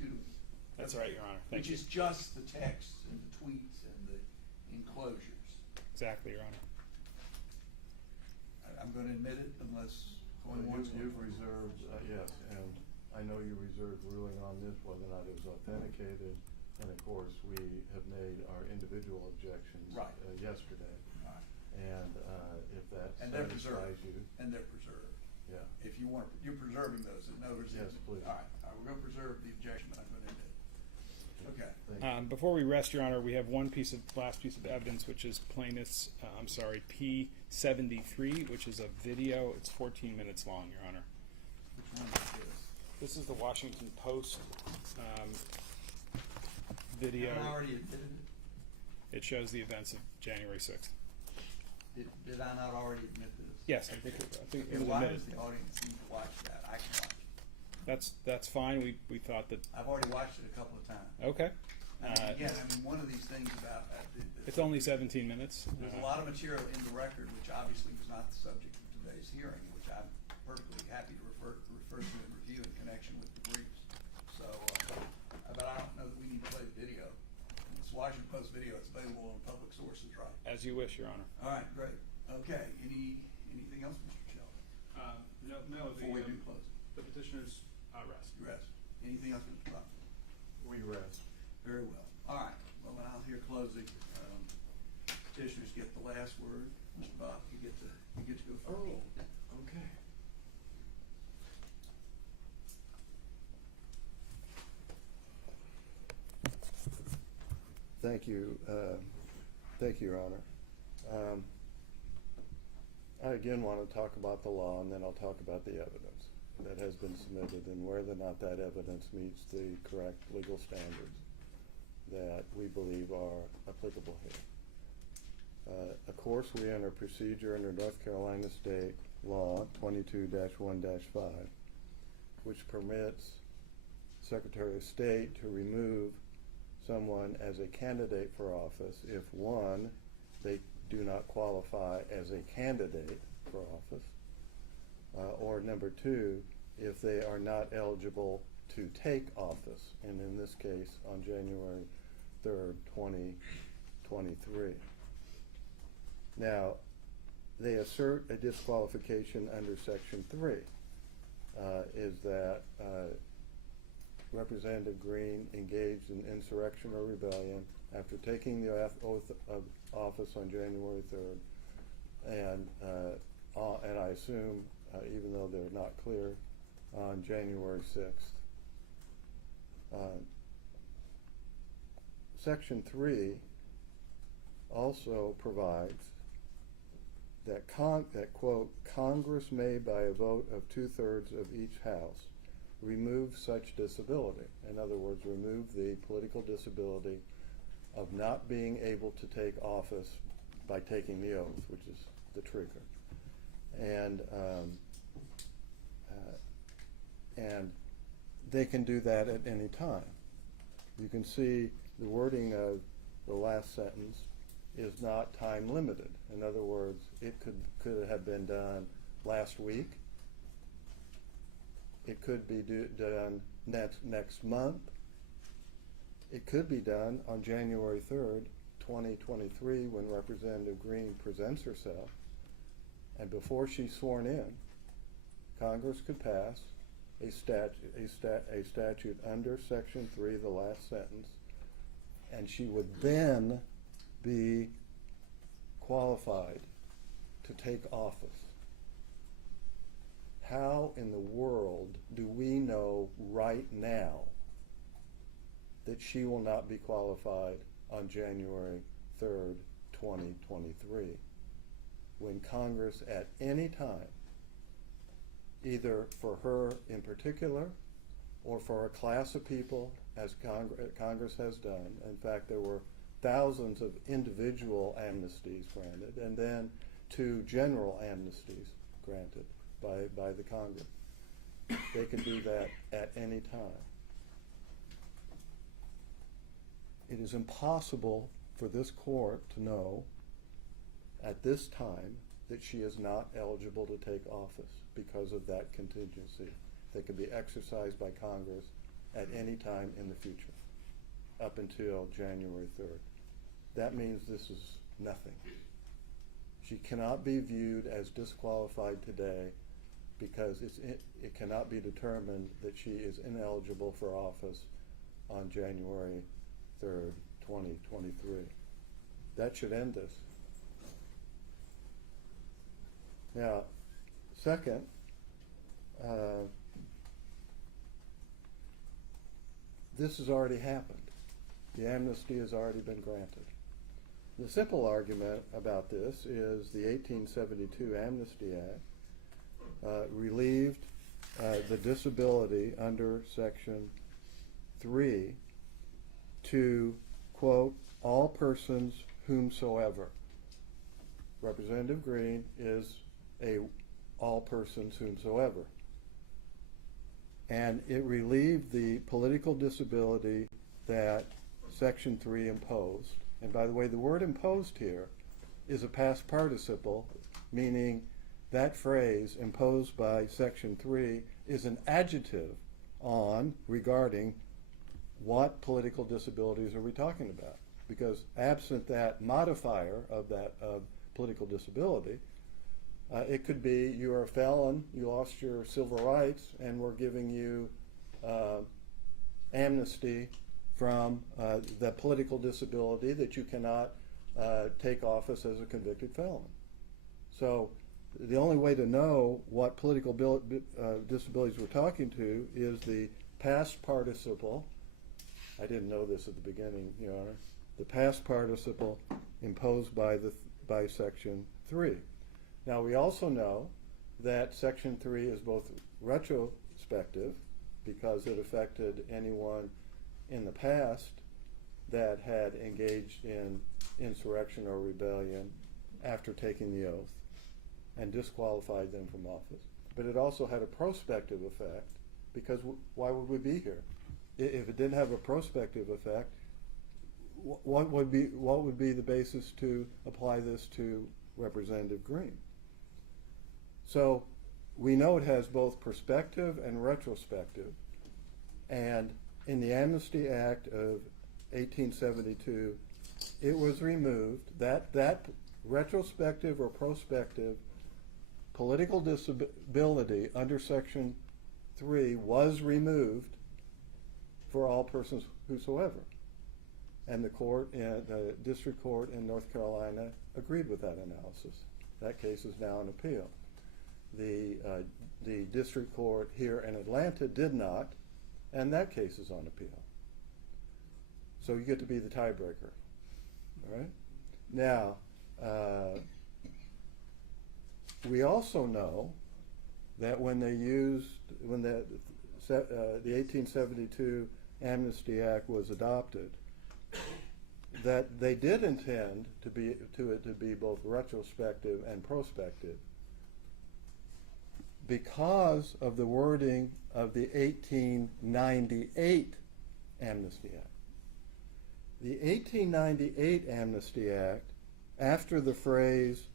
to me. That's right, Your Honor. Thank you. Which is just the text and the tweets and the enclosures. Exactly, Your Honor. I'm going to admit it unless going Well, once. you've reserved, yes, and I know you reserved ruling on this, whether or not it was authenticated. And of course, we have made our individual objections Right. Yesterday. Right. And if that And they're satisfies preserved. you. And they're preserved. Yeah. If you want, you're preserving those. In other words, Yes, please. All right. We're going to preserve the objection that I'm going to admit. Okay. Thank you. Before we rest, Your Honor, we have last piece of evidence, which is plaintiff's, P73, which is a video. It's 14 minutes long, Your Honor. Which one is this? This is the Washington Post video. Have I already admitted it? It shows the events of January 6th. Did I not already admit this? Yes, I think Okay, it was why admitted. does the audience need to watch that? I can watch it. That's fine. We thought that. I've already watched it a couple of times. Okay. Again, one of these things about It's only 17 minutes. there's a lot of material in the record which obviously was not the subject of today's hearing, which I'm perfectly happy to refer to and review in connection with the briefs. So, but I don't know that we need to play the video. It's Washington Post video. It's available on public sources, right? As you wish, Your Honor. All right, great. Okay, anything else, Mr. Sheldon? No, Before we do close it, the petitioner's rest. you rest. Anything else, Mr. Buck? We rest. Very well. All right. Well, then I'll hear closing. Petitioners get the last word. Mr. Buck, you get to go first. Okay. Thank you, Your Honor. I again want to talk about the law, and then I'll talk about the evidence that has been submitted and whether or not that evidence meets the correct legal standards that we believe are applicable here. Of course, we enter procedure under North Carolina State Law 22-1-5, which permits Secretary of State to remove someone as a candidate for office if, one, they do not qualify as a candidate for office, or number two, if they are not eligible to take office, and in this case, on January 3rd, 2023. Now, they assert a disqualification under Section 3, is that Representative Greene engaged in insurrection or rebellion after taking the oath of office on January 3rd, and I assume, even though they're not clear, on January 6th. Section 3 also provides that, quote, Congress may, by a vote of 2/3 of each house, remove such disability. In other words, remove the political disability of not being able to take office by taking the oath, which is the trigger. And they can do that at any time. You can see the wording of the last sentence is not time limited. In other words, it could have been done last week. It could be done next month. It could be done on January 3rd, 2023, when Representative Greene presents herself, and before she's sworn in, Congress could pass a statute under Section 3, the last sentence, and she would then be qualified to take office. How in the world do we know right now that she will not be qualified on January 3rd, 2023, when Congress at any time, either for her in particular or for a class of people, as Congress has done. In fact, there were thousands of individual amnesties granted, and then 2 general amnesties granted by the Congress. They can do that at any time. It is impossible for this court to know at this time that she is not eligible to take office because of that contingency that could be exercised by Congress at any time in the future, up until January 3rd. That means this is nothing. She cannot be viewed as disqualified today because it cannot be determined that she is ineligible for office on January 3rd, 2023. That should end this. Now, second, this has already happened. The amnesty has already been granted. The simple argument about this is the 1872 Amnesty Act relieved the disability under Section 3 to, quote, all persons whomsoever. Representative Greene is a all persons whomsoever. And it relieved the political disability that Section 3 imposed. And by the way, the word imposed here is a past participle, meaning that phrase, imposed by Section 3, is an adjective on regarding what political disabilities are we talking about. Because absent that modifier of political disability, it could be you're a felon, you lost your civil rights, and we're giving you amnesty from the political disability that you cannot take office as a convicted felon. So the only way to know what political disabilities we're talking to is the past participle. I didn't know this at the beginning, Your Honor. The past participle imposed by Section 3. Now we also know that Section 3 is both retrospective, because it affected anyone in the past that had engaged in insurrection or rebellion after taking the oath and disqualified them from office. But it also had a prospective effect, because why would we be here? If it didn't have a prospective effect, what would be the basis to apply this to Representative Greene? So we know it has both prospective and retrospective, and in the Amnesty Act of 1872, it was removed. That retrospective or prospective political disability under Section 3 was removed for all persons whosoever. And the district court in North Carolina agreed with that analysis. That case is now in appeal. The district court here in Atlanta did not, and that case is on appeal. So you get to be the tiebreaker. All right? Now, we also know that when the 1872 Amnesty Act was adopted, that they did intend it to be both retrospective and prospective, because of the wording of the 1898 Amnesty Act. The 1898 Amnesty Act, after the phrase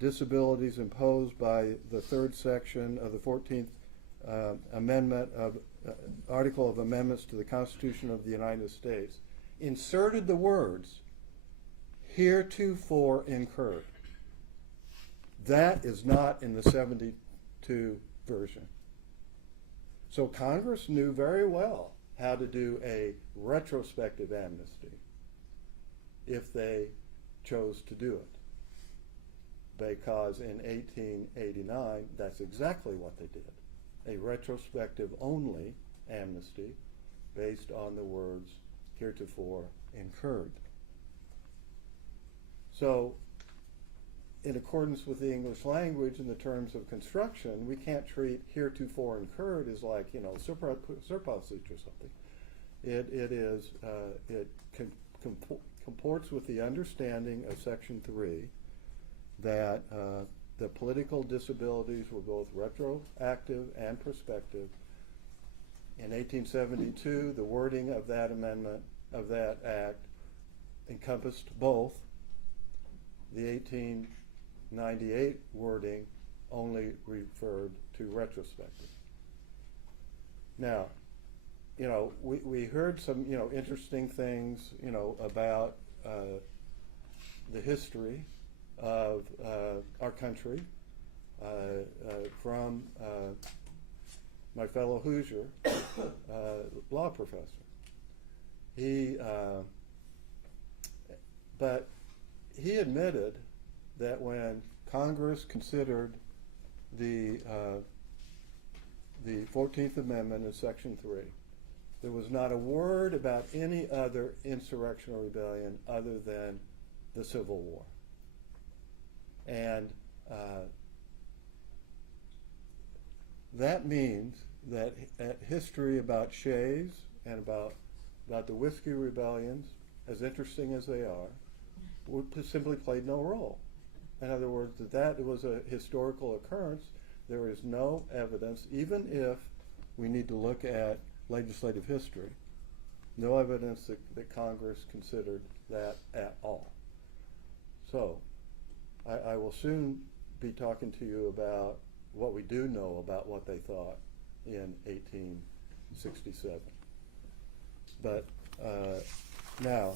disabilities imposed by the third section of the 14th Amendment of Article of Amendments to the Constitution of the United States, inserted the words heretofore incurred. That is not in the 72 version. So Congress knew very well how to do a retrospective amnesty if they chose to do it, because in 1889 that's exactly what they did, a retrospective only amnesty based on the words heretofore incurred. So in accordance with the English language in the terms of construction, we can't treat heretofore incurred as like, surplusage or something. It comports with the understanding of Section 3 that the political disabilities were both retroactive and prospective. In 1872, the wording of that amendment, of that act, encompassed both. The 1898 wording only referred to retrospective. Now, we heard some, interesting things, about the history of our country from my fellow Hoosier law professor. But he admitted that when Congress considered the 14th Amendment in Section 3, there was not a word about any other insurrection or rebellion other than the Civil War. And that means that history about Shays and about the Whiskey Rebellions, as interesting as they are, simply played no role. In other words, that was a historical occurrence. There is no evidence, even if we need to look at legislative history, no evidence that Congress considered that at all. So I will soon be talking to you about what we do know about what they thought in 1867. But now,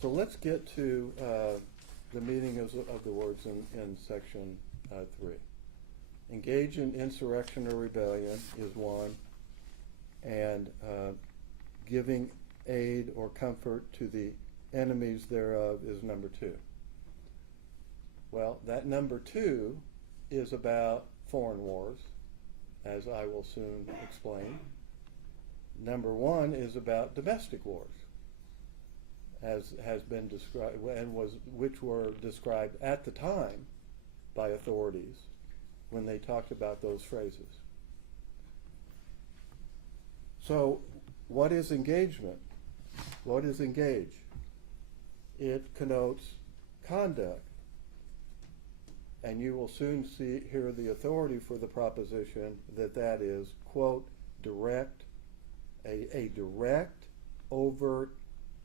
so let's get to the meaning of the words in Section 3. Engage in insurrection or rebellion is one, and giving aid or comfort to the enemies thereof is number 2. Well, that number 2 is about foreign wars, as I will soon explain. Number 1 is about domestic wars, as has been described, and which were described at the time by authorities when they talked about those phrases. So, what is engagement? What is engage? It connotes conduct. And you will soon hear the authority for the proposition that is, quote, direct, a direct, overt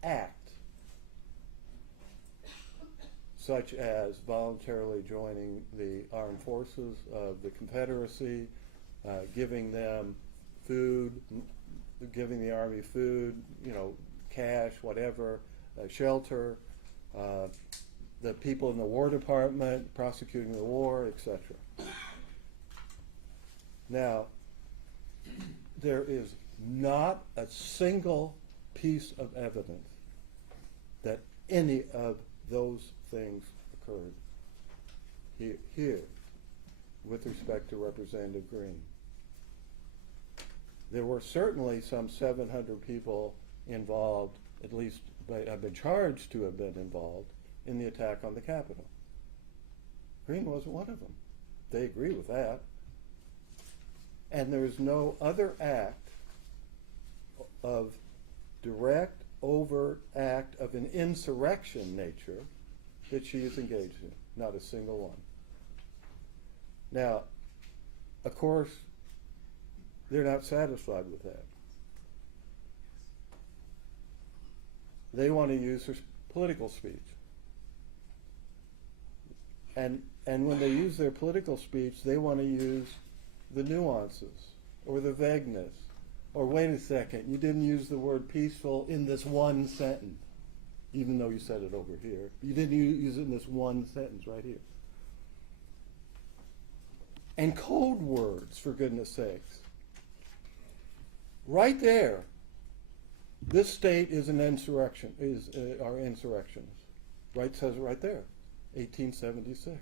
act, such as voluntarily joining the armed forces of the Confederacy, giving them food, giving the Army food, cash, whatever, shelter, the people in the War Department prosecuting the war, etc. Now, there is not a single piece of evidence that any of those things occurred here with respect to Representative Greene. There were certainly some 700 people involved, at least have been charged to have been involved, in the attack on the Capitol. Greene wasn't one of them. They agree with that. And there is no other act of direct, overt act of an insurrection nature that she is engaged in. Not a single one. Now, of course, they're not satisfied with that. They want to use her political speech. And when they use their political speech, they want to use the nuances or the vagueness. Or wait a second, you didn't use the word peaceful in this one sentence, even though you said it over here. You didn't use it in this one sentence right here. And code words, for goodness sakes. Right there, this state is an insurrection, are insurrections. Right, says it right there, 1876.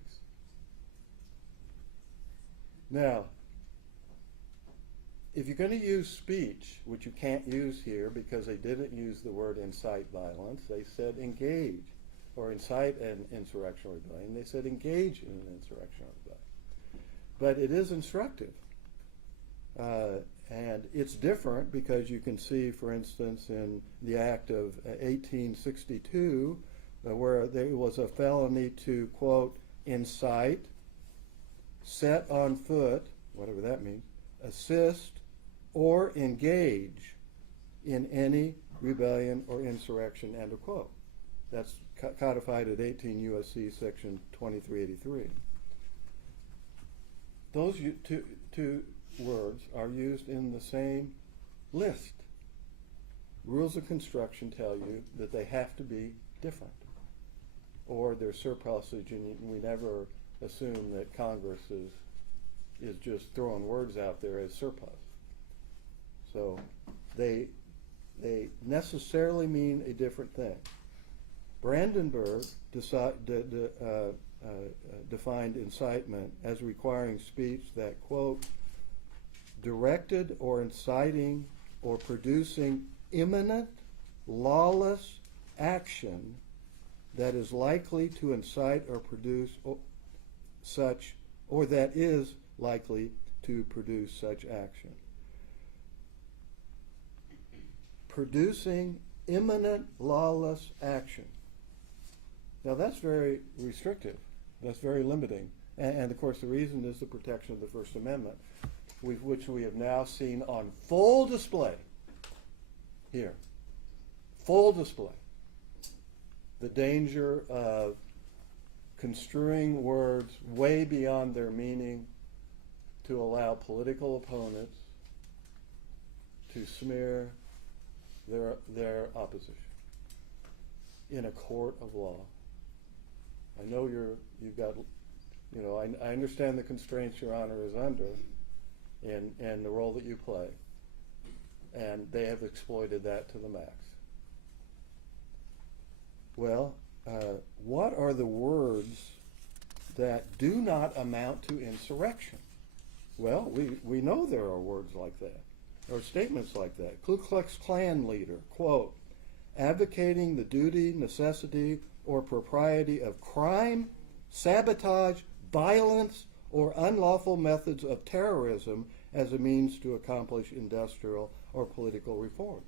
Now, if you're going to use speech, which you can't use here because they didn't use the word incite violence, they said engage, or incite an insurrection or rebellion. They said engage in an insurrection or rebellion. But it is instructive. And it's different because you can see, for instance, in the Act of 1862, where there was a felony to, quote, incite, set on foot, whatever that means, assist, or engage in any rebellion or insurrection, end of quote. That's codified at 18 U.S.C. section 2383. Those two words are used in the same list. Rules of construction tell you that they have to be different, or they're surplusage, and we never assume that Congress is just throwing words out there as surplus. So they necessarily mean a different thing. Brandenburg defined incitement as requiring speech that, quote, directed or inciting or producing imminent, lawless action that is likely to incite or produce such, or that is likely to produce such action. Producing imminent lawless action. Now that's very restrictive. That's very limiting. And of course the reason is the protection of the First Amendment, which we have now seen on full display here. Full display. The danger of construing words way beyond their meaning to allow political opponents to smear their opposition in a court of law. I know you've got, you know, I understand the constraints Your Honor is under and the role that you play, and they have exploited that to the max. Well, what are the words that do not amount to insurrection? Well, we know there are words like that, or statements like that. Ku Klux Klan leader, quote, advocating the duty, necessity, or propriety of crime, sabotage, violence, or unlawful methods of terrorism as a means to accomplish industrial or political reform.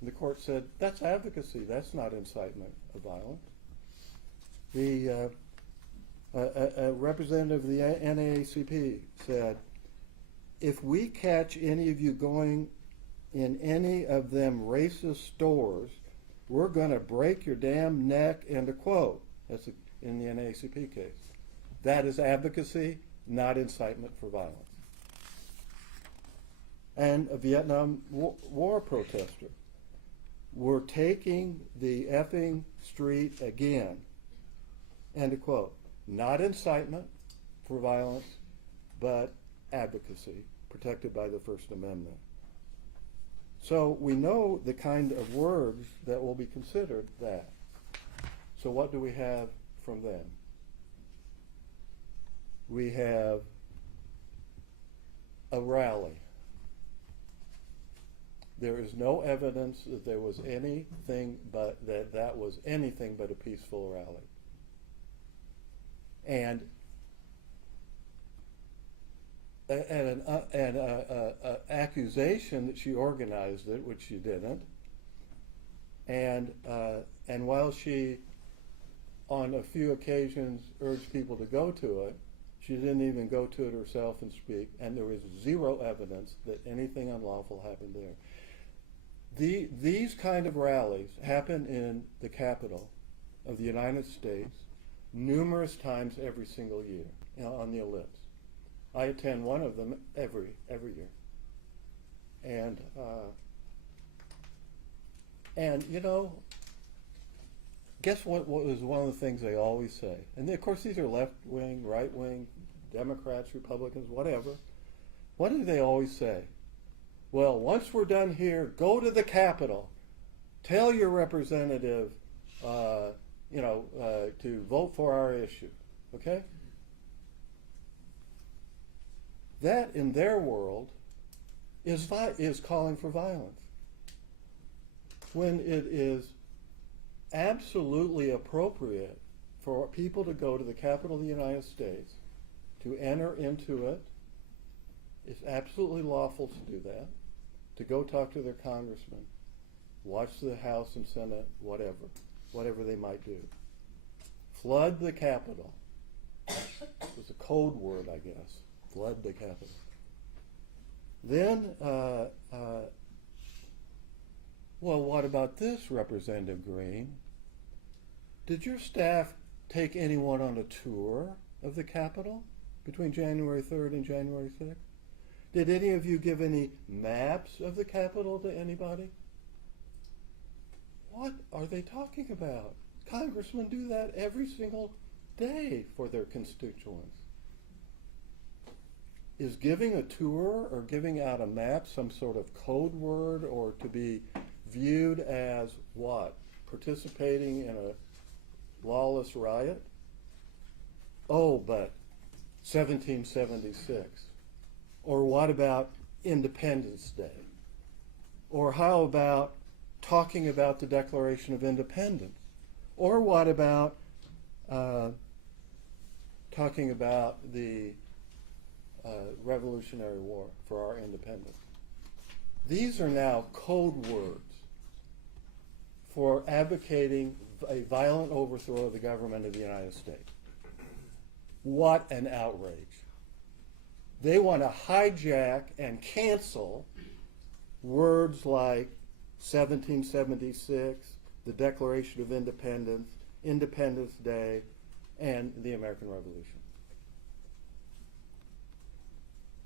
And the court said, that's advocacy, that's not incitement of violence. A representative of the NAACP said, if we catch any of you going in any of them racist stores, we're going to break your damn neck, end of quote. That's in the NAACP case. That is advocacy, not incitement for violence. And a Vietnam War protester, we're taking the effing street again, end of quote. Not incitement for violence, but advocacy, protected by the First Amendment. So we know the kind of words that will be considered that. So what do we have from them? We have a rally. There is no evidence that there was anything but that was anything but a peaceful rally. And an accusation that she organized it, which she didn't, and while she, on a few occasions, urged people to go to it, she didn't even go to it herself and speak, and there is zero evidence that anything unlawful happened there. These kind of rallies happen in the Capitol of the United States numerous times every single year, you know, on the ellipse. I attend one of them every year, and you know, guess what was one of the things they always say? And of course, these are left wing, right wing, Democrats, Republicans, whatever. What do they always say? Well, once we're done here, go to the Capitol, tell your representative, to vote for our issue. Okay. That, in their world, is calling for violence. When it is absolutely appropriate for people to go to the Capitol of the United States, to enter into it, it's absolutely lawful to do that, to go talk to their congressman, watch the House and Senate, whatever they might do. Flood the Capitol. It's a code word, I guess. Flood the Capitol. Then, well, what about this, Representative Greene? Did your staff take anyone on a tour of the Capitol between January 3rd and January 6th? Did any of you give any maps of the Capitol to anybody? What are they talking about? Congressmen do that every single day for their constituents. Is giving a tour or giving out a map some sort of code word, or to be viewed as what? Participating in a lawless riot? Oh, but 1776. Or what about Independence Day? Or how about talking about the Declaration of Independence? Or what about talking about the Revolutionary War for our independence? These are now code words for advocating a violent overthrow of the government of the United States. What an outrage. They want to hijack and cancel words like 1776, the Declaration of Independence, Independence Day, and the American Revolution.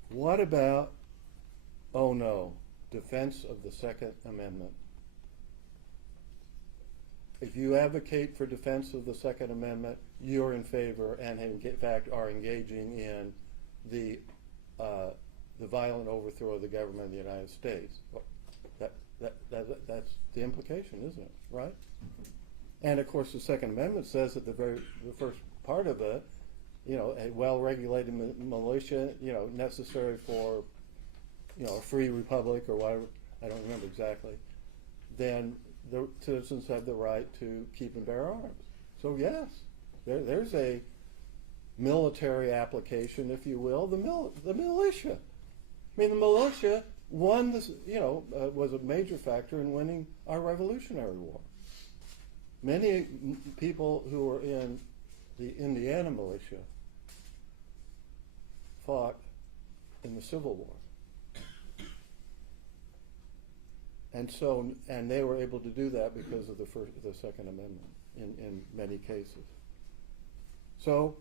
What about, oh no, defense of the Second Amendment? If you advocate for defense of the Second Amendment, you're in favor and in fact are engaging in the violent overthrow of the government of the United States. That's the implication, isn't it? Right? And of course, the Second Amendment says that the first part of it, a well-regulated militia, necessary for, a free republic or whatever, I don't remember exactly, then the citizens have the right to keep and bear arms. So yes, there's a military application, if you will, the militia. I mean, the militia won this, was a major factor in winning our Revolutionary War. Many people who were in the Indiana militia fought in the Civil War. And they were able to do that because of the Second Amendment in many cases. So,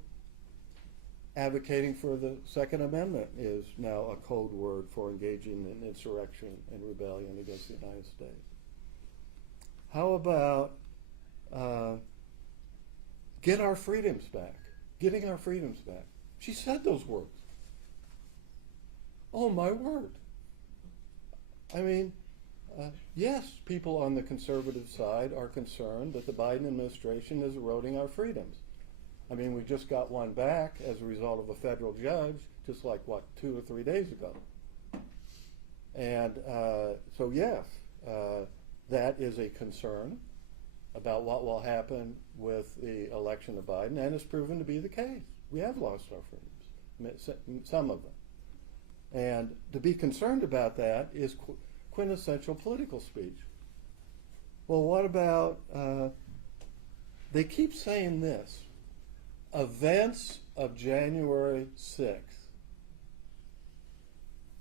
advocating for the Second Amendment is now a code word for engaging in insurrection and rebellion against the United States. How about get our freedoms back? Getting our freedoms back. She said those words. Oh my word. I mean, yes, people on the conservative side are concerned that the Biden administration is eroding our freedoms. I mean, we just got one back as a result of a federal judge, just like, 2 or 3 days ago. And so, yes, that is a concern about what will happen with the election of Biden, and it's proven to be the case. We have lost our freedoms, some of them. And to be concerned about that is quintessential political speech. Well, what about, they keep saying this, events of January 6th.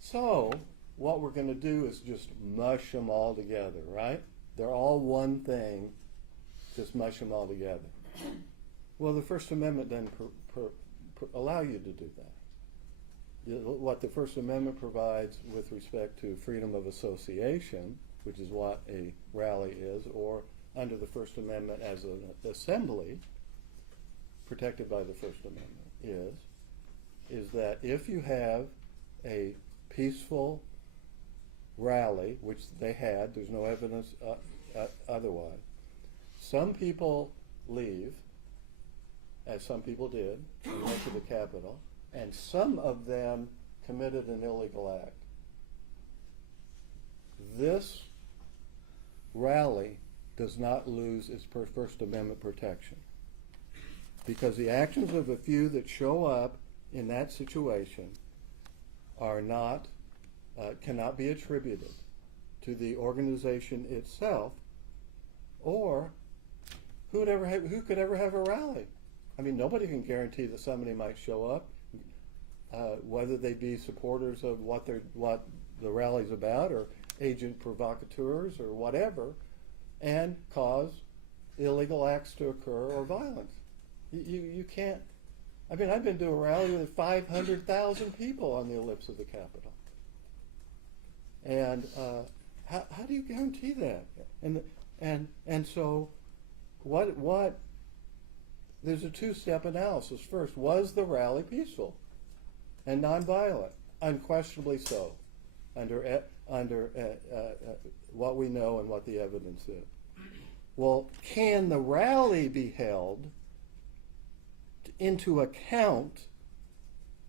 So, what we're going to do is just mush them all together, right? They're all one thing, just mush them all together. Well, the First Amendment doesn't allow you to do that. What the First Amendment provides with respect to freedom of association, which is what a rally is, or under the First Amendment as an assembly, protected by the First Amendment, is that if you have a peaceful rally, which they had, there's no evidence otherwise, some people leave, as some people did, and went to the Capitol, and some of them committed an illegal act. This rally does not lose its First Amendment protection, because the actions of a few that show up in that situation are not, cannot be attributed to the organization itself, or who could ever have a rally? I mean, nobody can guarantee that somebody might show up, whether they be supporters of what the rally's about, or agent provocateurs, or whatever, and cause illegal acts to occur or violence. You can't. I mean, I've been to a rally with 500,000 people on the ellipse of the Capitol. And how do you guarantee that? And so what there's a two-step analysis. First, was the rally peaceful and nonviolent? Unquestionably so, under what we know and what the evidence is. Well, can the rally be held into account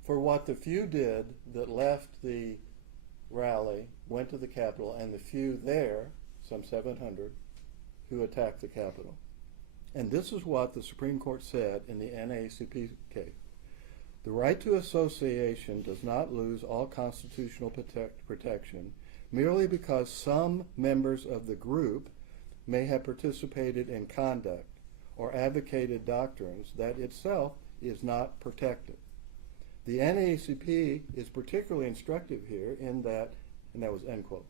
for what the few did that left the rally, went to the Capitol, and the few there, some 700, who attacked the Capitol? And this is what the Supreme Court said in the NAACP case. The right to association does not lose all constitutional protection merely because some members of the group may have participated in conduct or advocated doctrines that itself is not protected. The NAACP is particularly instructive here in that, and that was end quote.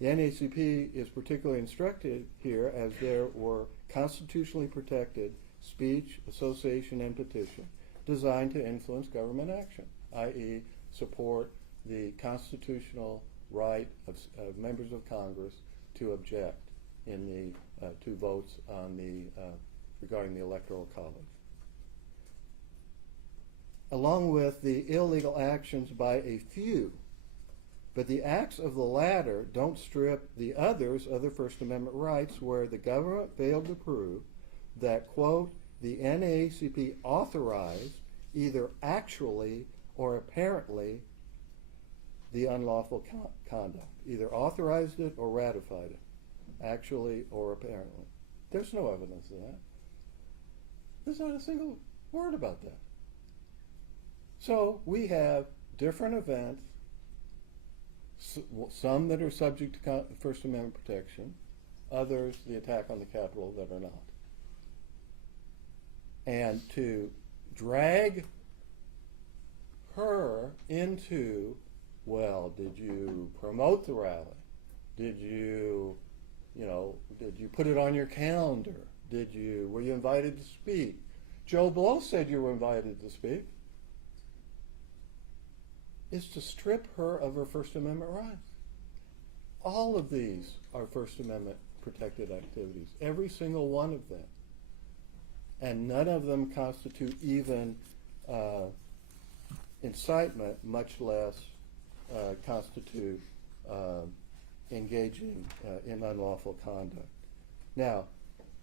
The NAACP is particularly instructive here as there were constitutionally protected speech, association, and petition designed to influence government action, i.e. support the constitutional right of members of Congress to object in the two votes on the regarding the Electoral College. Along with the illegal actions by a few, but the acts of the latter don't strip the others of their First Amendment rights where the government failed to prove that, quote, the NAACP authorized either actually or apparently the unlawful conduct, either authorized it or ratified it, actually or apparently. There's no evidence of that. There's not a single word about that. So we have different events, some that are subject to First Amendment protection, others, the attack on the Capitol, that are not. And to drag her into, well, did you promote the rally? Did you put it on your calendar? Were you invited to speak? Joe Blow said you were invited to speak. Is to strip her of her First Amendment rights. All of these are First Amendment protected activities, every single one of them. And none of them constitute even incitement, much less constitute engaging in unlawful conduct. Now,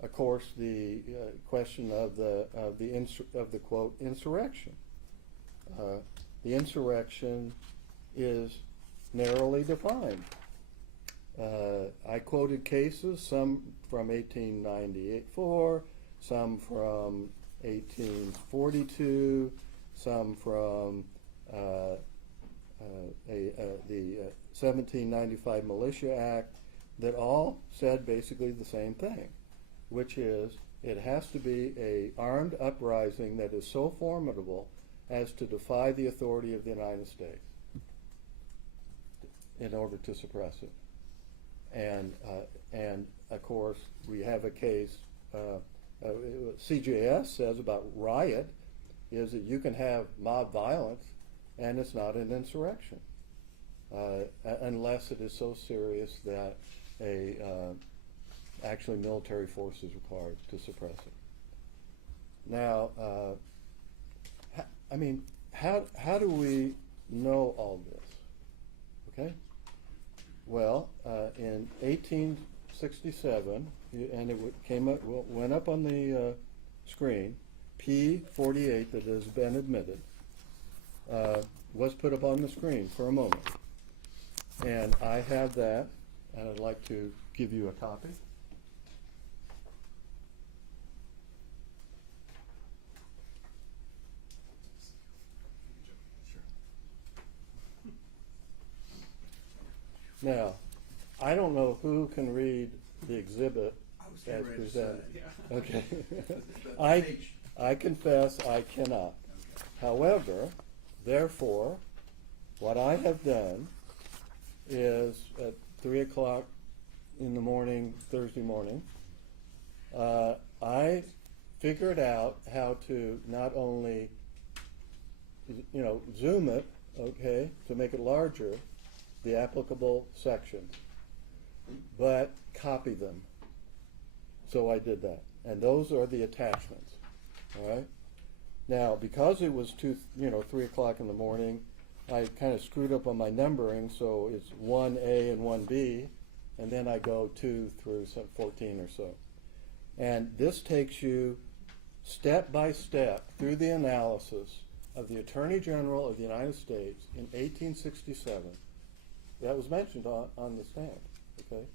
of course, the question of the quote insurrection. The insurrection is narrowly defined. I quoted cases, some from 1894, some from 1842, some from the 1795 Militia Act, that all said basically the same thing, which is it has to be an armed uprising that is so formidable as to defy the authority of the United States in order to suppress it. And of course, we have a case, CJS says about riot, is that you can have mob violence and it's not an insurrection, unless it is so serious that actually military force is required to suppress it. Now, how do we know all this? Okay. Well, in 1867, and it went up on the screen. P48 that has been admitted was put up on the screen for a moment, and I have that, and I'd like to give you a copy. Now, I don't know who can read the exhibit as presented. Okay. I confess I cannot. However, therefore, what I have done is at 3 o'clock in the morning, Thursday morning, I figured out how to not only, zoom it, okay, to make it larger, the applicable sections, but copy them. So I did that. And those are the attachments, all right? Now, because it was 3 o'clock in the morning, I kind of screwed up on my numbering, so it's 1A and 1B, and then I go 2 through 14 or so. And this takes you step by step through the analysis of the Attorney General of the United States in 1867. That was mentioned on the stand, okay,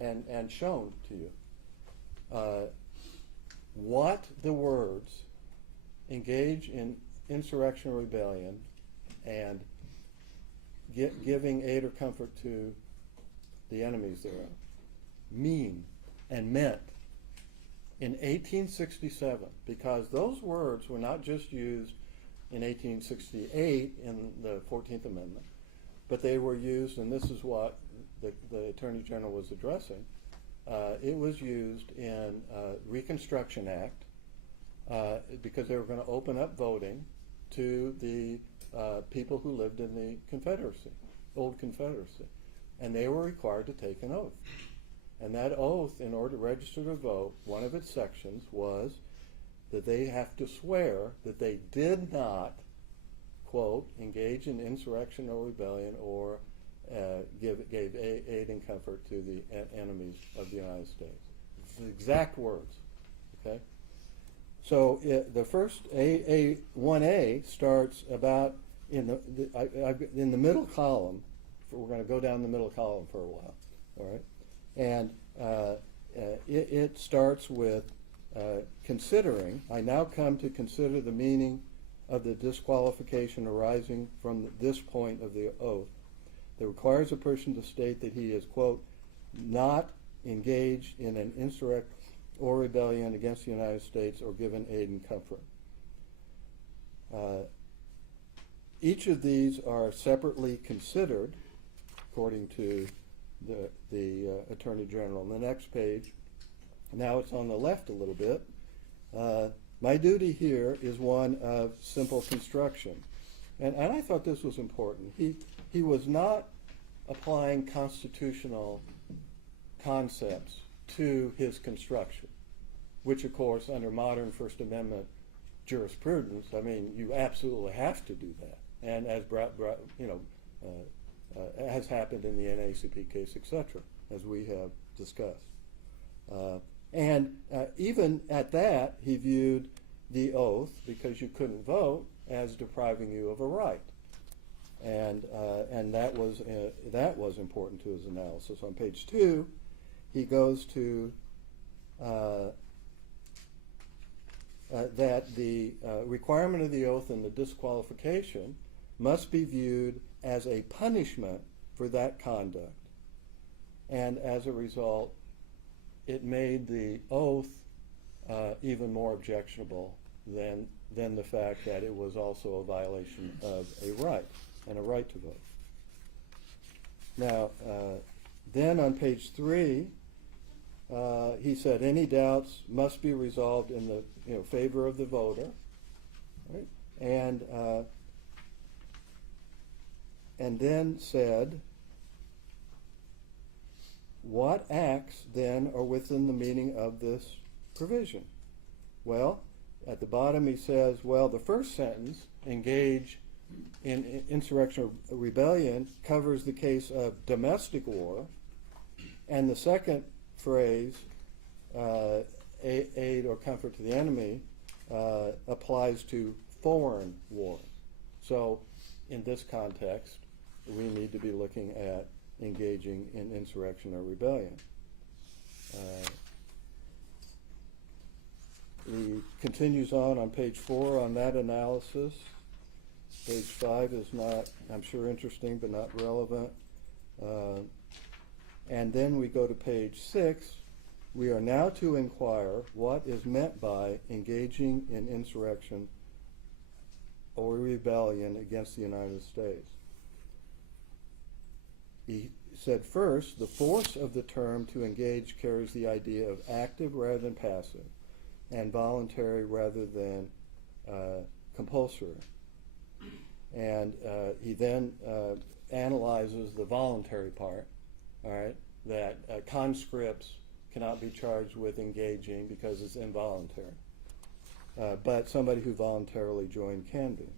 and shown to you. What the words engage in insurrection or rebellion and giving aid or comfort to the enemies thereof mean and meant in 1867, because those words were not just used in 1868 in the 14th Amendment, but they were used, and this is what the Attorney General was addressing, it was used in Reconstruction Act because they were going to open up voting to the people who lived in the Confederacy, old Confederacy, and they were required to take an oath. And that oath, in order to register to vote, one of its sections was that they have to swear that they did not, quote, engage in insurrection or rebellion or gave aid and comfort to the enemies of the United States. It's the exact words, okay? So the first 1A starts about in the middle column. We're going to go down the middle column for a while, all right? And it starts with considering. I now come to consider the meaning of the disqualification arising from this point of the oath that requires a person to state that he is, quote, not engaged in an insurrection or rebellion against the United States or given aid and comfort. Each of these are separately considered according to the Attorney General. On the next page, now it's on the left a little bit. My duty here is one of simple construction. And I thought this was important. He was not applying constitutional concepts to his construction, which, of course, under modern First Amendment jurisprudence, I mean, you absolutely have to do that. And as has happened in the NAACP case, etc., as we have discussed. And even at that, he viewed the oath, because you couldn't vote, as depriving you of a right. And that was important to his analysis. On page 2, he goes to that the requirement of the oath and the disqualification must be viewed as a punishment for that conduct. And as a result, it made the oath even more objectionable than the fact that it was also a violation of a right, and a right to vote. Now, then on page 3, he said any doubts must be resolved in the favor of the voter, right? And then said, what acts then are within the meaning of this provision? Well, at the bottom he says, well, the first sentence, engage in insurrection or rebellion, covers the case of domestic war, and the second phrase, aid or comfort to the enemy, applies to foreign war. So in this context, we need to be looking at engaging in insurrection or rebellion. He continues on page 4 on that analysis. Page 5 is not, I'm sure, interesting, but not relevant. And then we go to page 6. We are now to inquire what is meant by engaging in insurrection or rebellion against the United States. He said first, the force of the term to engage carries the idea of active rather than passive, and voluntary rather than compulsory. And he then analyzes the voluntary part, all right, that conscripts cannot be charged with engaging because it's involuntary. But somebody who voluntarily joined can be.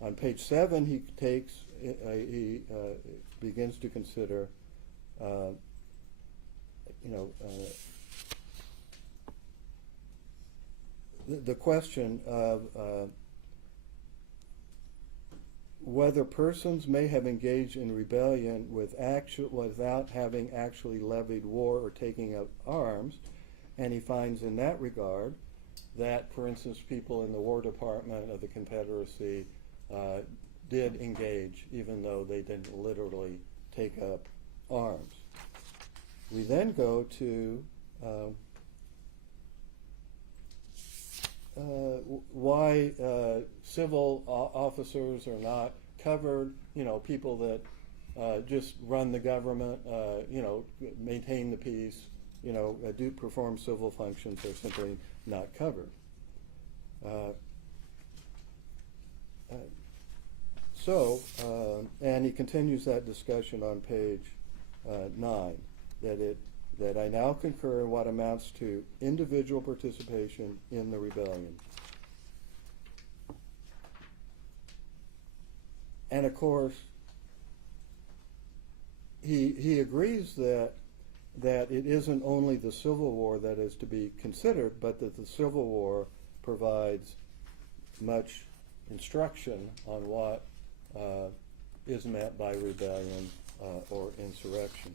On page 7, he begins to consider, the question of whether persons may have engaged in rebellion without having actually levied war or taking up arms, and he finds in that regard that, for instance, people in the War Department of the Confederacy did engage, even though they didn't literally take up arms. We then go to why civil officers are not covered, people that just run the government, maintain the peace, do perform civil functions are simply not covered. And he continues that discussion on page 9, that I now concur in what amounts to individual participation in the rebellion. And of course, he agrees that it isn't only the Civil War that is to be considered, but that the Civil War provides much instruction on what is meant by rebellion or insurrection.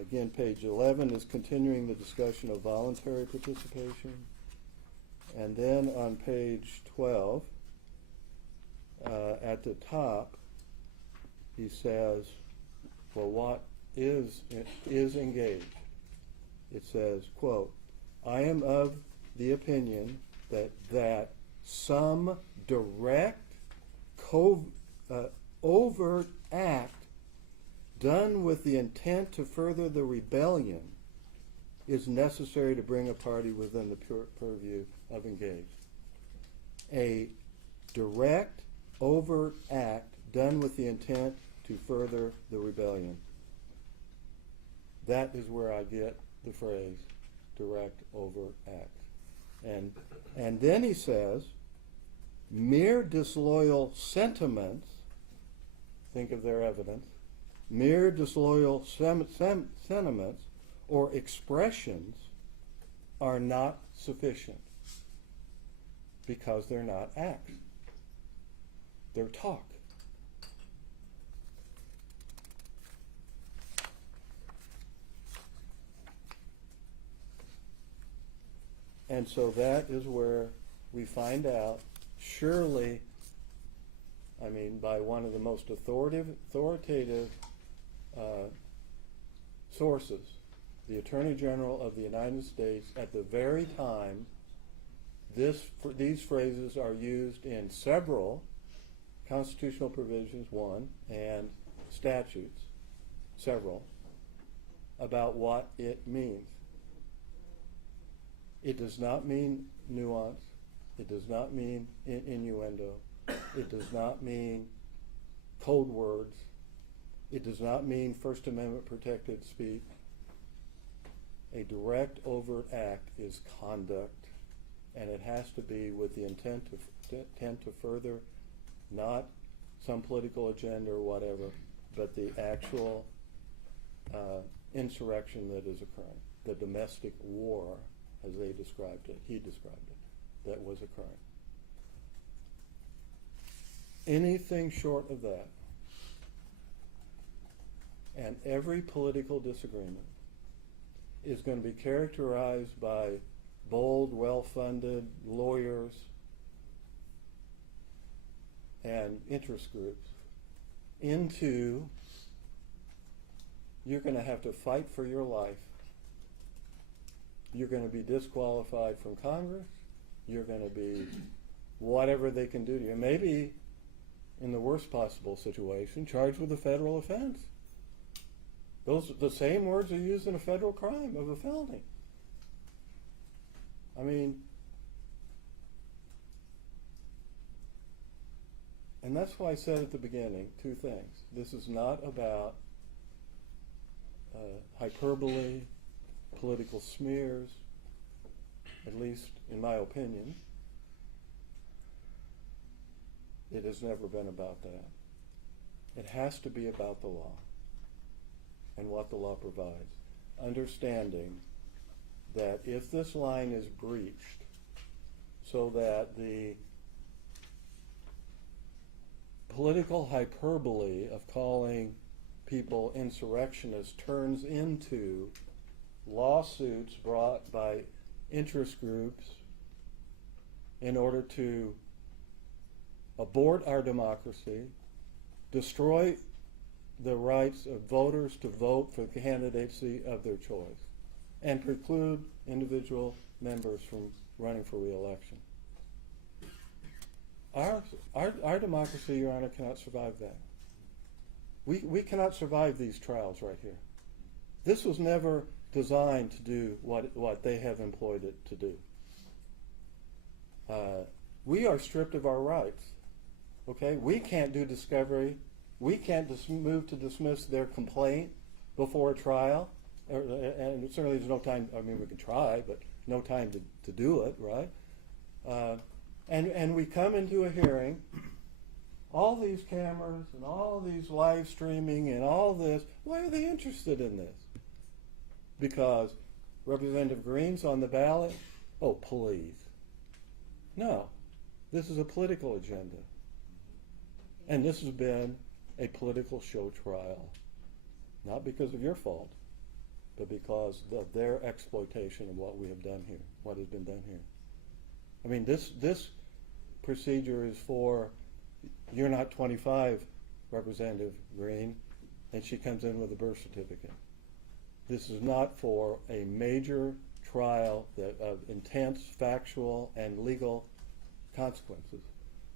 Again, page 11 is continuing the discussion of voluntary participation. And then on page 12, at the top, he says, well, what is engaged? It says, quote, I am of the opinion that some direct, overt act done with the intent to further the rebellion is necessary to bring a party within the purview of engaged. A direct, overt act done with the intent to further the rebellion. That is where I get the phrase direct, overt act. And then he says, mere disloyal sentiments, think of their evidence, mere disloyal sentiments or expressions are not sufficient because they're not acts. They're talk. And so that is where we find out, surely, by one of the most authoritative sources, the Attorney General of the United States, at the very time these phrases are used in several constitutional provisions, one, and statutes, several, about what it means. It does not mean nuance. It does not mean innuendo. It does not mean code words. It does not mean First Amendment protected speech. A direct, overt act is conduct, and it has to be with the intent to further not some political agenda or whatever, but the actual insurrection that is occurring, the domestic war, as they described it, he described it, that was occurring. Anything short of that, and every political disagreement is going to be characterized by bold, well-funded lawyers and interest groups into, you're going to have to fight for your life. You're going to be disqualified from Congress. You're going to be whatever they can do to you. Maybe, in the worst possible situation, charged with a federal offense. The same words are used in a federal crime of a felony. I mean, and that's why I said at the beginning, two things. This is not about hyperbole, political smears, at least in my opinion. It has never been about that. It has to be about the law and what the law provides. Understanding that if this line is breached so that the political hyperbole of calling people insurrectionists turns into lawsuits brought by interest groups in order to abort our democracy, destroy the rights of voters to vote for the candidacy of their choice, and preclude individual members from running for re-election. Our democracy, Your Honor, cannot survive that. We cannot survive these trials right here. This was never designed to do what they have employed it to do. We are stripped of our rights. Okay, we can't do discovery. We can't move to dismiss their complaint before a trial, and certainly there's no time. I mean, we could try, but no time to do it, right? And we come into a hearing, all these cameras and all these live streaming and all this. Why are they interested in this? Because Representative Greene's on the ballot? Oh, please. No, this is a political agenda. And this has been a political show trial, not because of your fault, but because of their exploitation of what we have done here, what has been done here. I mean, this procedure is for, you're not 25, Representative Greene, and she comes in with a birth certificate. This is not for a major trial of intense factual and legal consequences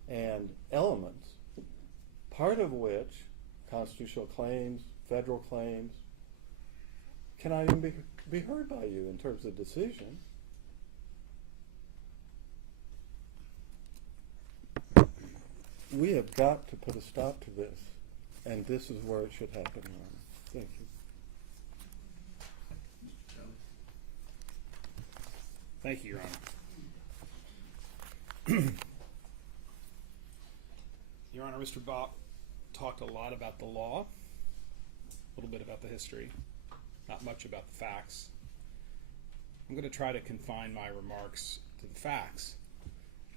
and elements, part of which, constitutional claims, federal claims, cannot even be heard by you in terms of decision. We have got to put a stop to this, and this is where it should happen, Your Honor. Thank you. Thank you, Your Honor. Your Honor, Mr. Bopp talked a lot about the law, a little bit about the history, not much about the facts. I'm going to try to confine my remarks to the facts,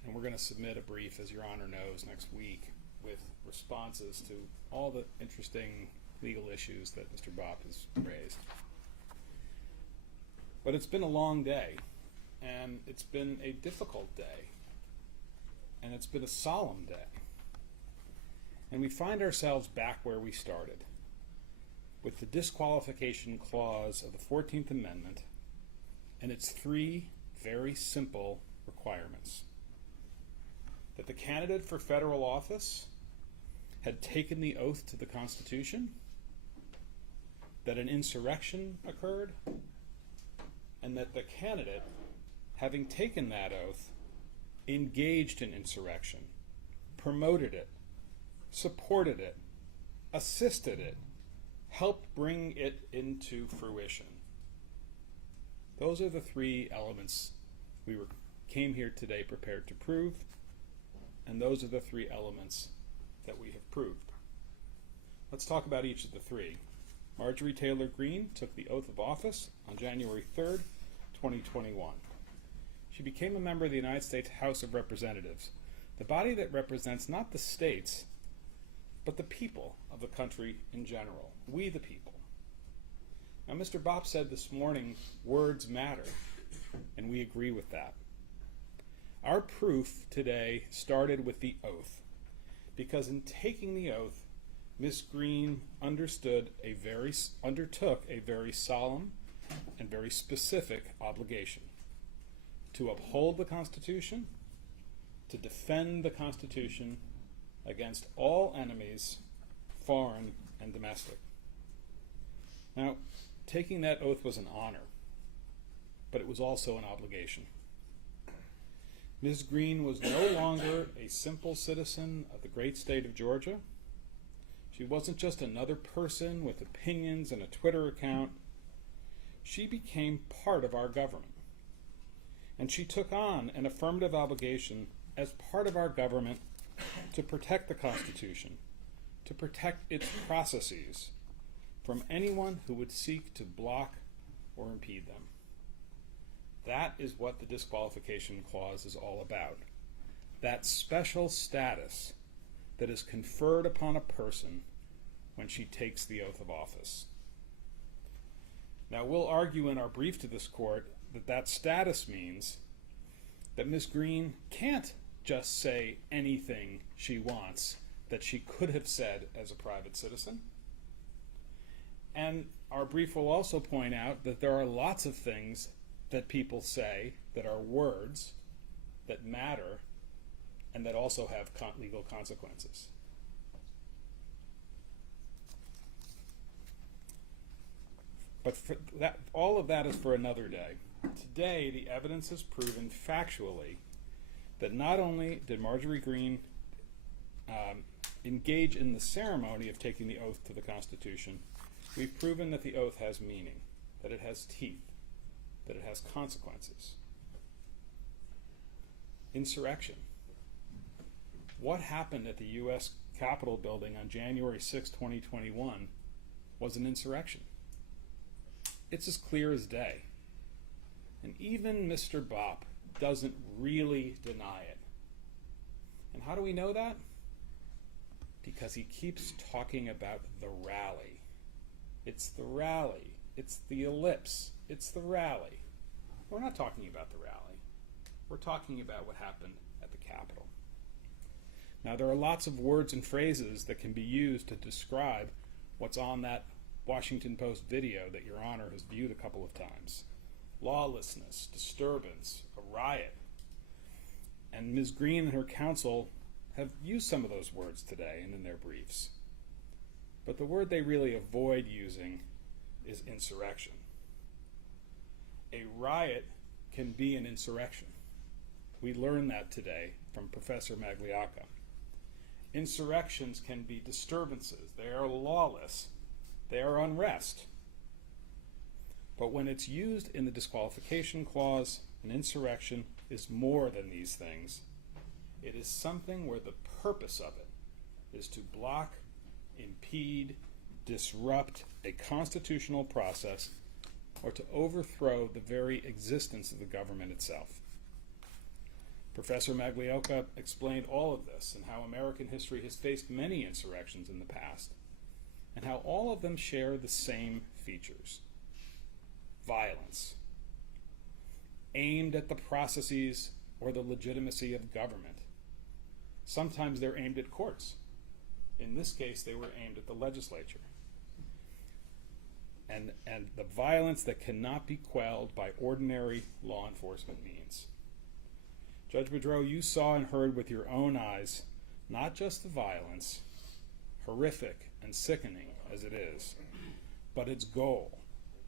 and we're going to submit a brief, as Your Honor knows, next week with responses to all the interesting legal issues that Mr. Bopp has raised. But it's been a long day, and it's been a difficult day, and it's been a solemn day. And we find ourselves back where we started, with the disqualification clause of the 14th Amendment and its three very simple requirements. That the candidate for federal office had taken the oath to the Constitution, that an insurrection occurred, and that the candidate, having taken that oath, engaged in insurrection, promoted it, supported it, assisted it, helped bring it into fruition. Those are the three elements we came here today prepared to prove, and those are the three elements that we have proved. Let's talk about each of the three. Marjorie Taylor Greene took the oath of office on January 3rd, 2021. She became a member of the United States House of Representatives, the body that represents not the states, but the people of the country in general, we the people. Now, Mr. Bopp said this morning, words matter, and we agree with that. Our proof today started with the oath, because in taking the oath, Ms. Greene undertook a very solemn and very specific obligation to uphold the Constitution, to defend the Constitution against all enemies, foreign and domestic. Now, taking that oath was an honor, but it was also an obligation. Ms. Greene was no longer a simple citizen of the great state of Georgia. She wasn't just another person with opinions and a Twitter account. She became part of our government. And she took on an affirmative obligation as part of our government to protect the Constitution, to protect its processes from anyone who would seek to block or impede them. That is what the disqualification clause is all about. That special status that is conferred upon a person when she takes the oath of office. Now, we'll argue in our brief to this court that that status means that Ms. Greene can't just say anything she wants that she could have said as a private citizen. And our brief will also point out that there are lots of things that people say that are words that matter and that also have legal consequences. But for that, all of that is for another day. Today, the evidence has proven factually that not only did Marjorie Greene engage in the ceremony of taking the oath to the Constitution, we've proven that the oath has meaning, that it has teeth, that it has consequences. Insurrection. What happened at the U.S. Capitol building on January 6, 2021 was an insurrection. It's as clear as day. And even Mr. Bopp doesn't really deny it. And how do we know that? Because he keeps talking about the rally. It's the rally. It's the ellipse. It's the rally. We're not talking about the rally. We're talking about what happened at the Capitol. Now, there are lots of words and phrases that can be used to describe what's on that Washington Post video that Your Honor has viewed a couple of times. Lawlessness, disturbance, a riot. And Ms. Greene and her counsel have used some of those words today and in their briefs. But the word they really avoid using is insurrection. A riot can be an insurrection. We learned that today from Professor Magliocca. Insurrections can be disturbances. They are lawless. They are unrest. But when it's used in the disqualification clause, an insurrection is more than these things. It is something where the purpose of it is to block, impede, disrupt a constitutional process or to overthrow the very existence of the government itself. Professor Magliocca explained all of this and how American history has faced many insurrections in the past and how all of them share the same features. Violence, aimed at the processes or the legitimacy of government. Sometimes they're aimed at courts. In this case, they were aimed at the legislature. And the violence that cannot be quelled by ordinary law enforcement means. Judge Boudreau, you saw and heard with your own eyes not just the violence, horrific and sickening as it is, but its goal,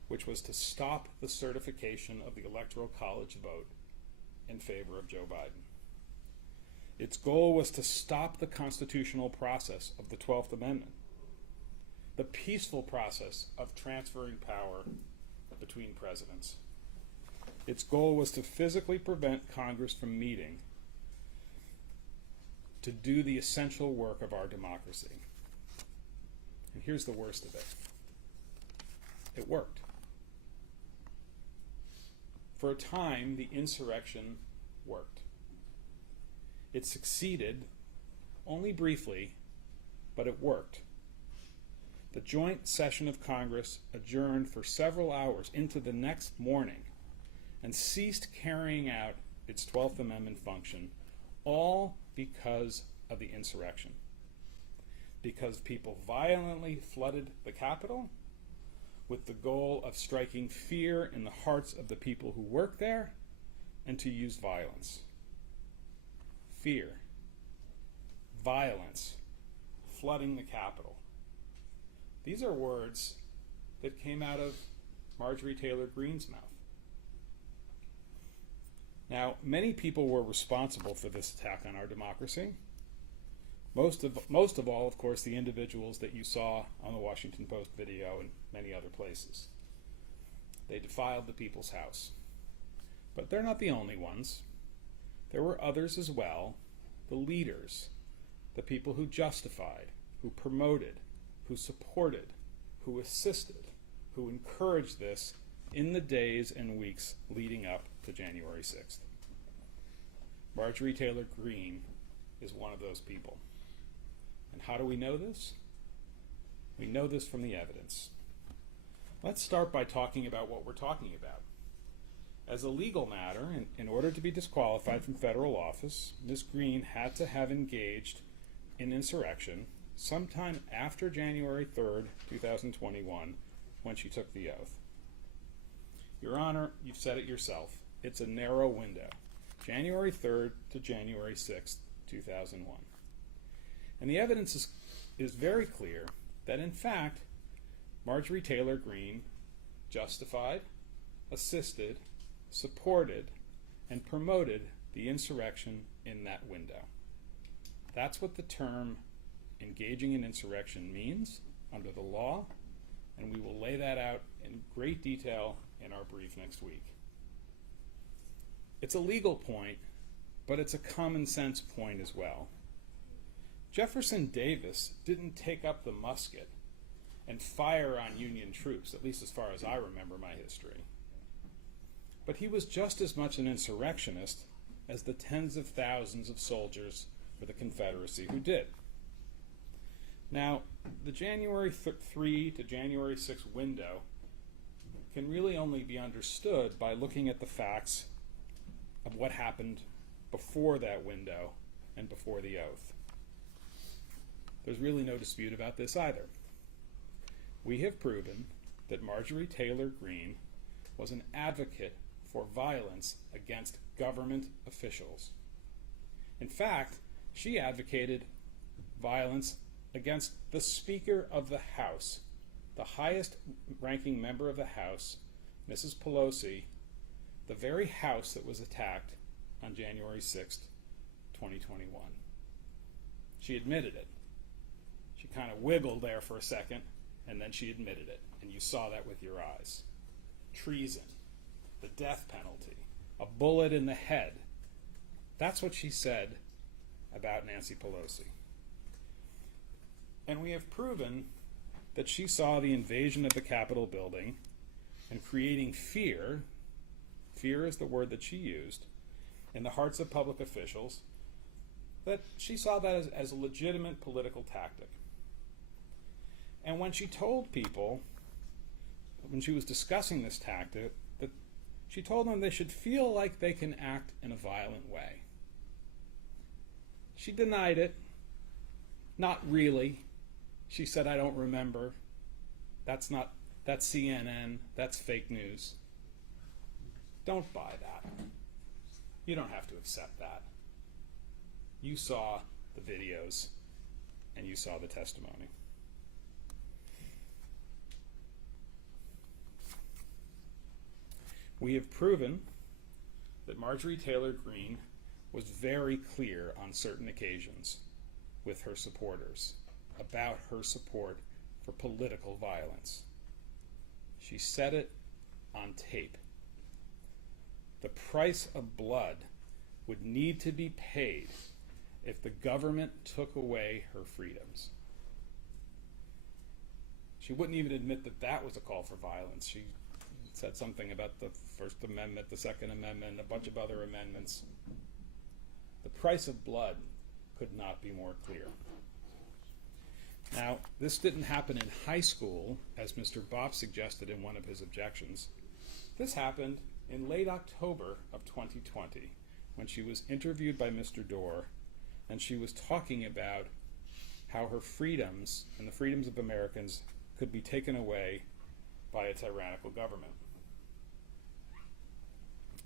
which was to stop the certification of the Electoral College vote in favor of Joe Biden. Its goal was to stop the constitutional process of the 12th Amendment, the peaceful process of transferring power between presidents. Its goal was to physically prevent Congress from meeting to do the essential work of our democracy. And here's the worst of it. It worked. For a time, the insurrection worked. It succeeded, only briefly, but it worked. The joint session of Congress adjourned for several hours into the next morning and ceased carrying out its 12th Amendment function, all because of the insurrection. Because people violently flooded the Capitol with the goal of striking fear in the hearts of the people who work there and to use violence. fear, violence, flooding the Capitol. These are words that came out of Marjorie Taylor Greene's mouth. Now, many people were responsible for this attack on our democracy. Most of all, of course, the individuals that you saw on the Washington Post video and many other places. They defiled the people's house. But they're not the only ones. There were others as well, the leaders, the people who justified, who promoted, who supported, who assisted, who encouraged this in the days and weeks leading up to January 6th. Marjorie Taylor Greene is one of those people. And how do we know this? We know this from the evidence. Let's start by talking about what we're talking about. As a legal matter, in order to be disqualified from federal office, Ms. Greene had to have engaged in insurrection sometime after January 3rd, 2021, when she took the oath. Your Honor, you've said it yourself. It's a narrow window, January 3rd to January 6th, 2001. And the evidence is very clear that, in fact, Marjorie Taylor Greene justified, assisted, supported, and promoted the insurrection in that window. That's what the term engaging in insurrection means under the law, and we will lay that out in great detail in our brief next week. It's a legal point, but it's a common sense point as well. Jefferson Davis didn't take up the musket and fire on Union troops, at least as far as I remember my history. But he was just as much an insurrectionist as the tens of thousands of soldiers for the Confederacy who did. Now, the January 3 to January 6 window can really only be understood by looking at the facts of what happened before that window and before the oath. There's really no dispute about this either. We have proven that Marjorie Taylor Greene was an advocate for violence against government officials. In fact, she advocated violence against the Speaker of the House, the highest ranking member of the House, Mrs. Pelosi, the very House that was attacked on January 6th, 2021. She admitted it. She kind of wiggled there for a second, and then she admitted it, and you saw that with your eyes. Treason, the death penalty, a bullet in the head. That's what she said about Nancy Pelosi. And we have proven that she saw the invasion of the Capitol building and creating fear is the word that she used, in the hearts of public officials, that she saw that as a legitimate political tactic. And when she told people, when she was discussing this tactic, that she told them they should feel like they can act in a violent way. She denied it. Not really. She said, I don't remember. That's CNN. That's fake news. Don't buy that. You don't have to accept that. You saw the videos and you saw the testimony. We have proven that Marjorie Taylor Greene was very clear on certain occasions with her supporters about her support for political violence. She said it on tape. The price of blood would need to be paid if the government took away her freedoms. She wouldn't even admit that that was a call for violence. She said something about the First Amendment, the Second Amendment, a bunch of other amendments. The price of blood could not be more clear. Now, this didn't happen in high school, as Mr. Bopp suggested in one of his objections. This happened in late October of 2020, when she was interviewed by Mr. Doar, and she was talking about how her freedoms and the freedoms of Americans could be taken away by a tyrannical government.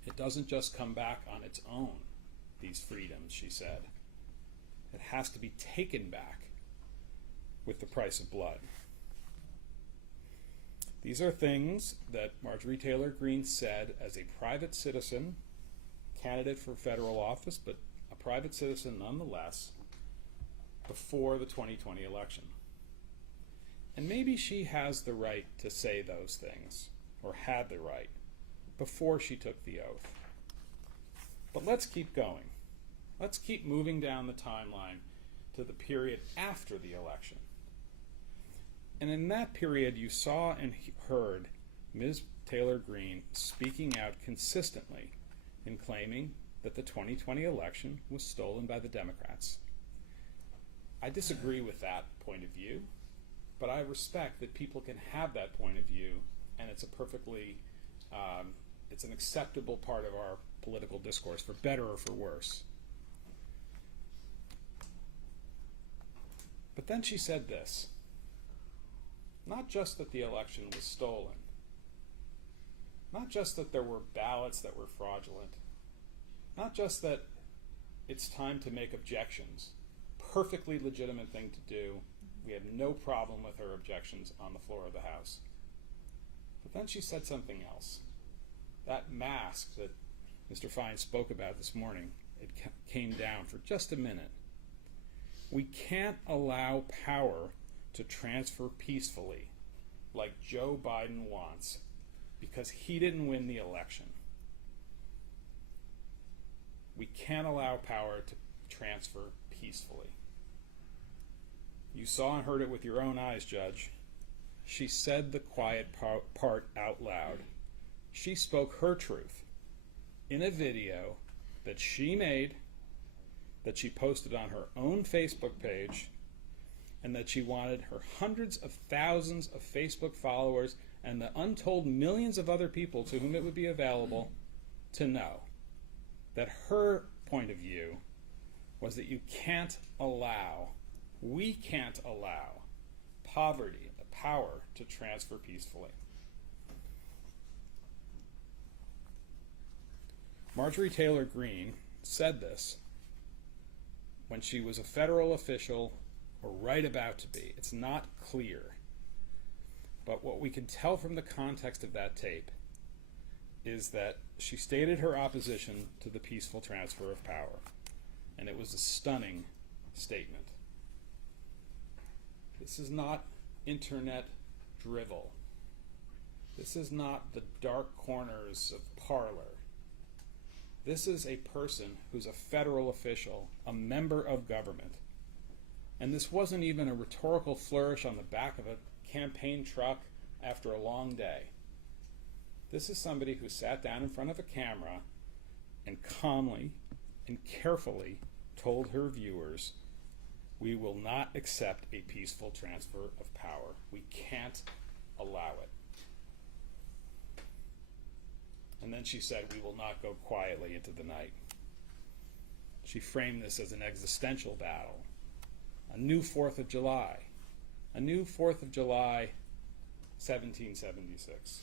It doesn't just come back on its own. these freedoms, she said. It has to be taken back with the price of blood. These are things that Marjorie Taylor Greene said as a private citizen, candidate for federal office, but a private citizen nonetheless, before the 2020 election. And maybe she has the right to say those things, or had the right, before she took the oath. But let's keep going. Let's keep moving down the timeline to the period after the election. And in that period, you saw and heard Ms. Taylor Greene speaking out consistently in claiming that the 2020 election was stolen by the Democrats. I disagree with that point of view, but I respect that people can have that point of view, and it's a perfectly, it's an acceptable part of our political discourse, for better or for worse. But then she said this: not just that the election was stolen, not just that there were ballots that were fraudulent, not just that it's time to make objections, perfectly legitimate thing to do. We have no problem with her objections on the floor of the House. But then she said something else. That mask that Mr. Fine spoke about this morning, it came down for just a minute. We can't allow power to transfer peacefully like Joe Biden wants because he didn't win the election. We can't allow power to transfer peacefully. You saw and heard it with your own eyes, Judge. She said the quiet part out loud. She spoke her truth in a video that she made, that she posted on her own Facebook page, and that she wanted her hundreds of thousands of Facebook followers and the untold millions of other people to whom it would be available to know that her point of view was that you can't allow, we can't allow poverty, the power to transfer peacefully. Marjorie Taylor Greene said this when she was a federal official, or right about to be. It's not clear. But what we can tell from the context of that tape is that she stated her opposition to the peaceful transfer of power. And it was a stunning statement. This is not internet drivel. This is not the dark corners of Parler. This is a person who's a federal official, a member of government. And this wasn't even a rhetorical flourish on the back of a campaign truck after a long day. This is somebody who sat down in front of a camera and calmly and carefully told her viewers, we will not accept a peaceful transfer of power. We can't allow it. And then she said, we will not go quietly into the night. She framed this as an existential battle. A new 4th of July. A new 4th of July, 1776.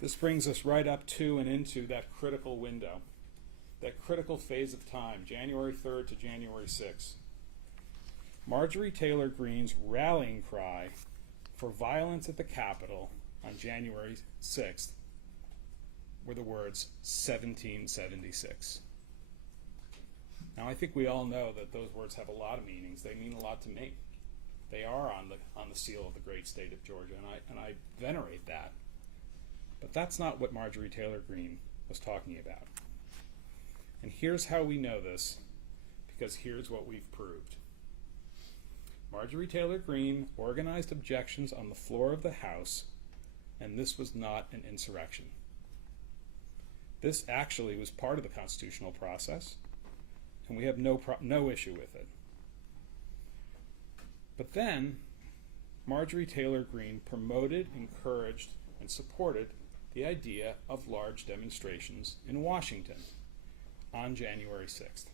This brings us right up to and into that critical window, that critical phase of time, January 3rd to January 6th. Marjorie Taylor Greene's rallying cry for violence at the Capitol on January 6th were the words 1776. Now, I think we all know that those words have a lot of meanings. They mean a lot to me. They are on the seal of the great state of Georgia, and I venerate that. But that's not what Marjorie Taylor Greene was talking about. And here's how we know this, because here's what we've proved. Marjorie Taylor Greene organized objections on the floor of the House, and this was not an insurrection. This actually was part of the constitutional process, and we have no issue with it. But then, Marjorie Taylor Greene promoted, encouraged, and supported the idea of large demonstrations in Washington on January 6th.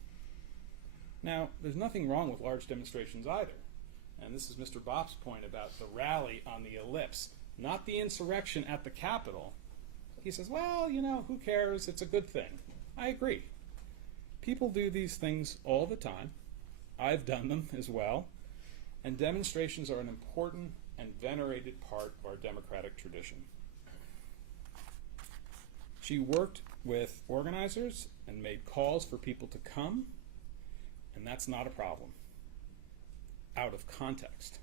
Now, there's nothing wrong with large demonstrations either. And this is Mr. Bopp's point about the rally on the ellipse, not the insurrection at the Capitol, he says, well, you know, who cares? It's a good thing. I agree. People do these things all the time. I've done them as well. And demonstrations are an important and venerated part of our democratic tradition. She worked with organizers and made calls for people to come, and that's not a problem. Out of context.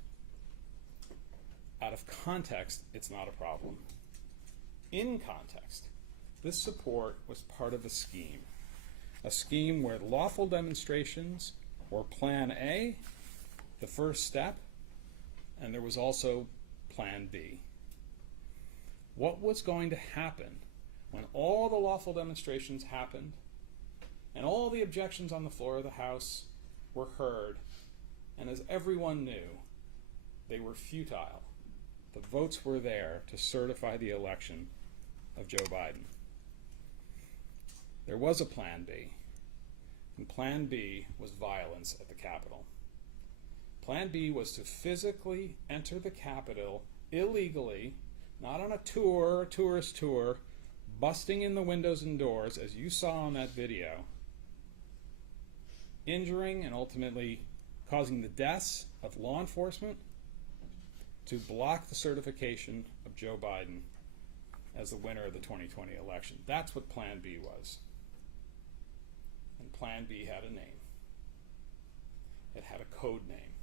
Out of context, it's not a problem. In context, this support was part of a scheme where lawful demonstrations were Plan A, the first step, and there was also Plan B. What was going to happen when all the lawful demonstrations happened and all the objections on the floor of the House were heard, and as everyone knew, they were futile? The votes were there to certify the election of Joe Biden. There was a Plan B, and Plan B was violence at the Capitol. Plan B was to physically enter the Capitol illegally, not on a tour, a tourist tour, busting in the windows and doors, as you saw in that video, injuring and ultimately causing the deaths of law enforcement, to block the certification of Joe Biden as the winner of the 2020 election. That's what Plan B was. And Plan B had a name. It had a code name.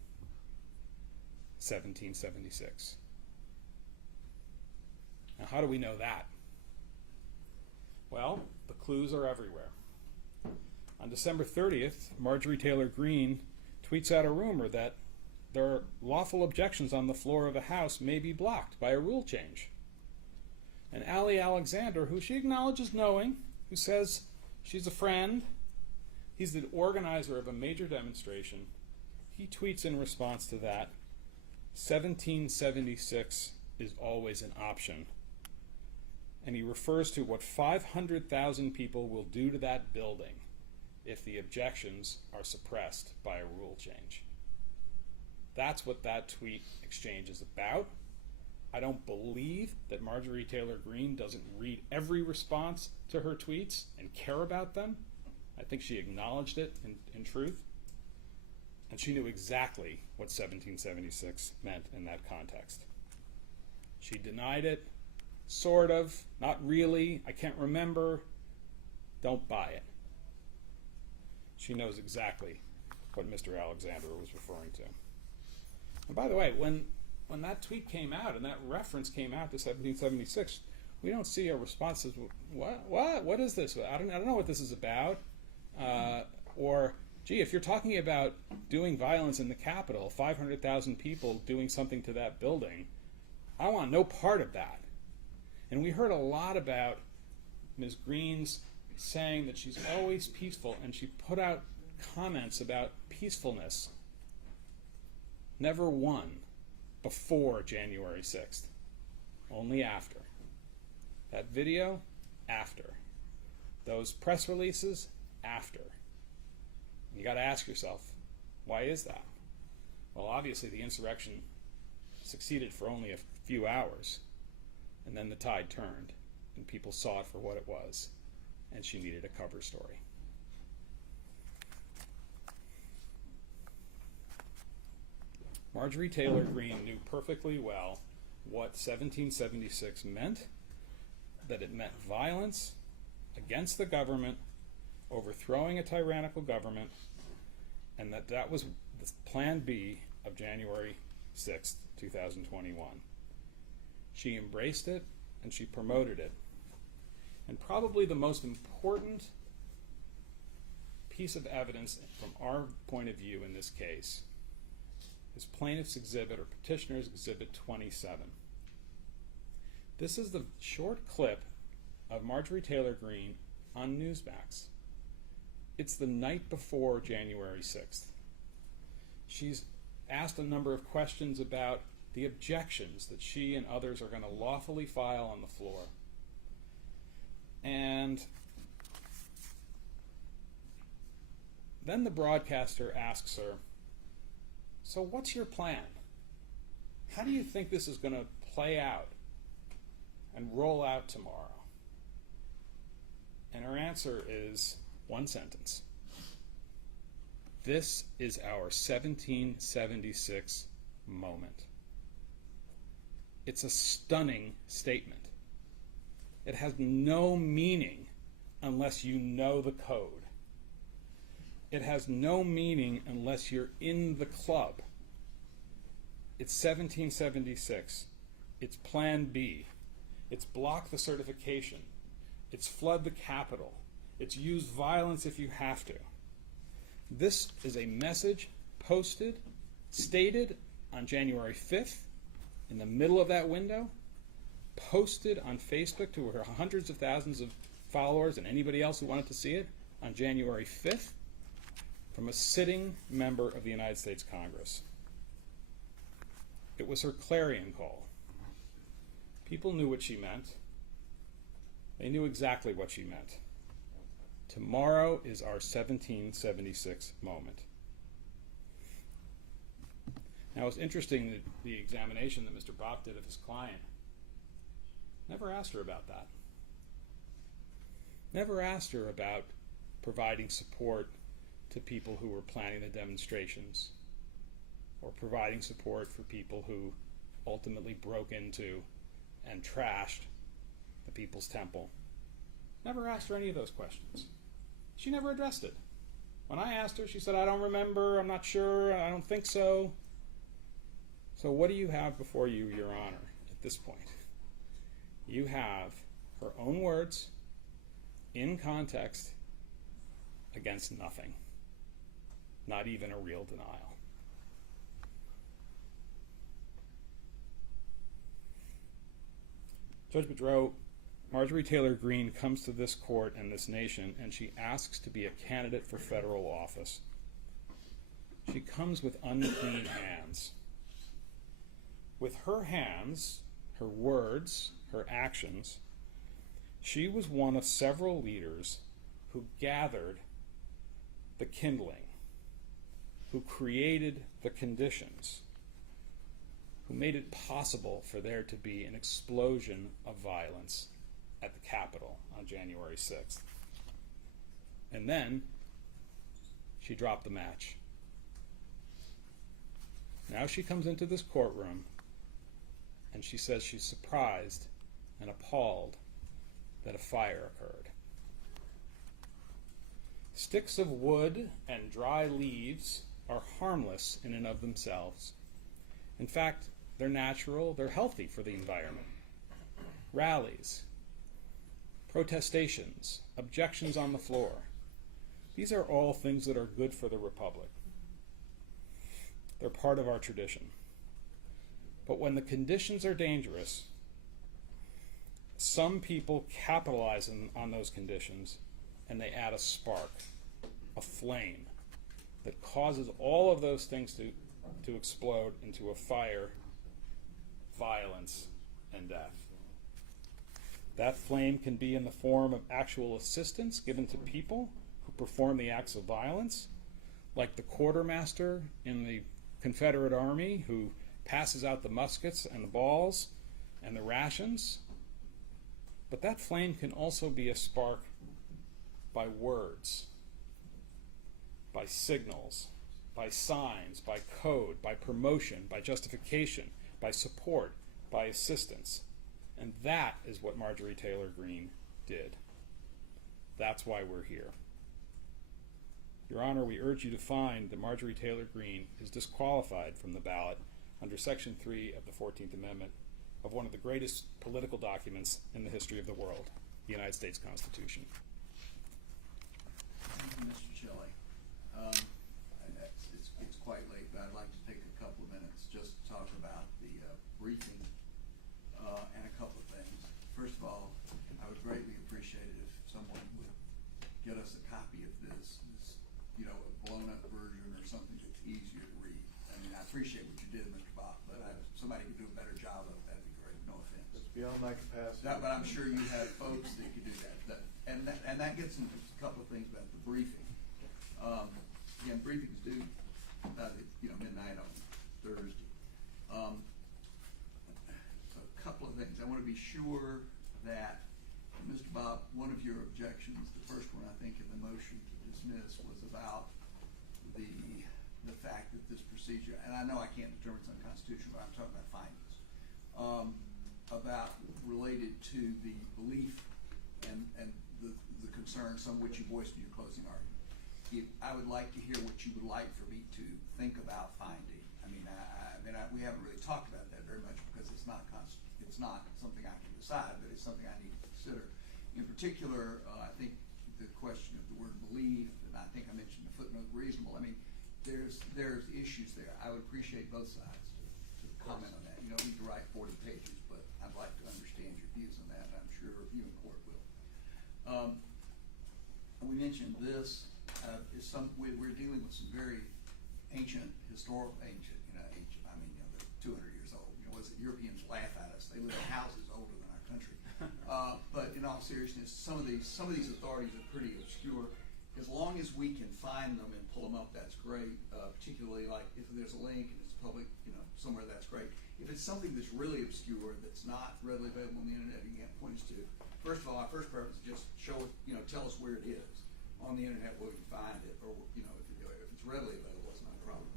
1776. Now, how do we know that? Well, the clues are everywhere. On December 30th, Marjorie Taylor Greene tweets out a rumor that there are lawful objections on the floor of the House may be blocked by a rule change. And Ali Alexander, who she acknowledges knowing, who says she's a friend, he's the organizer of a major demonstration, he tweets in response to that, 1776 is always an option. And he refers to what 500,000 people will do to that building if the objections are suppressed by a rule change. That's what that tweet exchange is about. I don't believe that Marjorie Taylor Greene doesn't read every response to her tweets and care about them. I think she acknowledged it in truth. And she knew exactly what 1776 meant in that context. She denied it, sort of, not really, I can't remember. Don't buy it. She knows exactly what Mr. Alexander was referring to. And by the way, when that tweet came out and that reference came out to 1776, we don't see a response as, what is this? I don't know what this is about. Or, gee, if you're talking about doing violence in the Capitol, 500,000 people doing something to that building, I want no part of that. And we heard a lot about Ms. Greene's saying that she's always peaceful, and she put out comments about peacefulness. Never one before January 6th, only after. That video, after. Those press releases, after. You got to ask yourself, why is that? Well, obviously the insurrection succeeded for only a few hours, and then the tide turned, and people saw it for what it was, and she needed a cover story. Marjorie Taylor Greene knew perfectly well what 1776 meant, that it meant violence against the government, overthrowing a tyrannical government, and that was the Plan B of January 6th, 2021. She embraced it and she promoted it. And probably the most important piece of evidence from our point of view in this case is Plaintiff's Exhibit, or Petitioner's Exhibit 27. This is the short clip of Marjorie Taylor Greene on Newsmax. It's the night before January 6th. She's asked a number of questions about the objections that she and others are going to lawfully file on the floor. And then the broadcaster asks her, so what's your plan? How do you think this is going to play out and roll out tomorrow? And her answer is one sentence. This is our 1776 moment. It's a stunning statement. It has no meaning unless you know the code. It has no meaning unless you're in the club. It's 1776. It's Plan B. It's block the certification. It's flood the Capitol. It's use violence if you have to. This is a message posted, stated on January 5th, in the middle of that window, posted on Facebook to her hundreds of thousands of followers and anybody else who wanted to see it on January 5th from a sitting member of the United States Congress. It was her clarion call. People knew what she meant. They knew exactly what she meant. Tomorrow is our 1776 moment. Now, it's interesting that the examination that Mr. Bopp did of his client never asked her about that. Never asked her about providing support to people who were planning the demonstrations, or providing support for people who ultimately broke into and trashed the People's Temple. Never asked her any of those questions. She never addressed it. When I asked her, she said, I don't remember, I'm not sure, I don't think so. So what do you have before you, Your Honor, at this point? You have her own words, in context, against nothing. Not even a real denial. Judge Boudreau, Marjorie Taylor Greene comes to this court and this nation, and she asks to be a candidate for federal office. She comes with unclean hands. With her hands, her words, her actions, she was one of several leaders who gathered the kindling, who created the conditions, who made it possible for there to be an explosion of violence at the Capitol on January 6th. And then she dropped the match. Now she comes into this courtroom and she says she's surprised and appalled that a fire occurred. Sticks of wood and dry leaves are harmless in and of themselves. In fact, they're natural, they're healthy for the environment. Rallies, protestations, objections on the floor, these are all things that are good for the Republic. They're part of our tradition. But when the conditions are dangerous, some people capitalize on those conditions and they add a spark, a flame, that causes all of those things to explode into a fire, violence, and death. That flame can be in the form of actual assistance given to people who perform the acts of violence, like the quartermaster in the Confederate Army who passes out the muskets and the balls and the rations. But that flame can also be a spark by words, by signals, by signs, by code, by promotion, by justification, by support, by assistance. And that is what Marjorie Taylor Greene did. That's why we're here. Your Honor, we urge you to find that Marjorie Taylor Greene is disqualified from the ballot under Section 3 of the 14th Amendment of one of the greatest political documents in the history of the world, the United States Constitution. Thank you, Mr. Shelley. It's quite late, but I'd like to take a couple of minutes just to talk about the briefing and a couple of things. First of all, I would greatly appreciate it if someone would get us a copy of this, a blown-up version or something that's easier to read. I mean, I appreciate what you did, Mr. Bopp, but if somebody could do a better job of it, that'd be great. No offense. It's beyond my capacity. But I'm sure you have folks that could do that. And that gets into a couple of things about the briefing. Again, briefings due midnight on Thursday. A couple of things. I want to be sure that Mr. Bopp one of your objections, the first one I think in the motion to dismiss, was about the fact that this procedure, and I know I can't determine it's unconstitutional, but I'm talking about findings, about related to the belief and the concerns, some of which you voiced in your closing argument. I would like to hear what you would like for me to think about finding. I mean, we haven't really talked about that very much because it's not something I can decide, but it's something I need to consider. In particular, I think the question of the word believe, and I think I mentioned the footnote reasonable. I mean, there's issues there. I would appreciate both sides to comment on that. You don't need to write 40 pages, but I'd like to understand your views on that, and I'm sure a reviewing court will. We mentioned this. We're dealing with some very ancient, historical, I mean, they're 200 years old. Europeans laugh at us. They live in houses older than our country. But in all seriousness, some of these authorities are pretty obscure. As long as we can find them and pull them up, that's great. Particularly like if there's a link and it's public, somewhere, that's great. If it's something that's really obscure, that's not readily available on the internet, you can't point us to. First of all, our first preference is just show it, tell us where it is on the internet where we can find it, or if it's readily available, it's not a problem.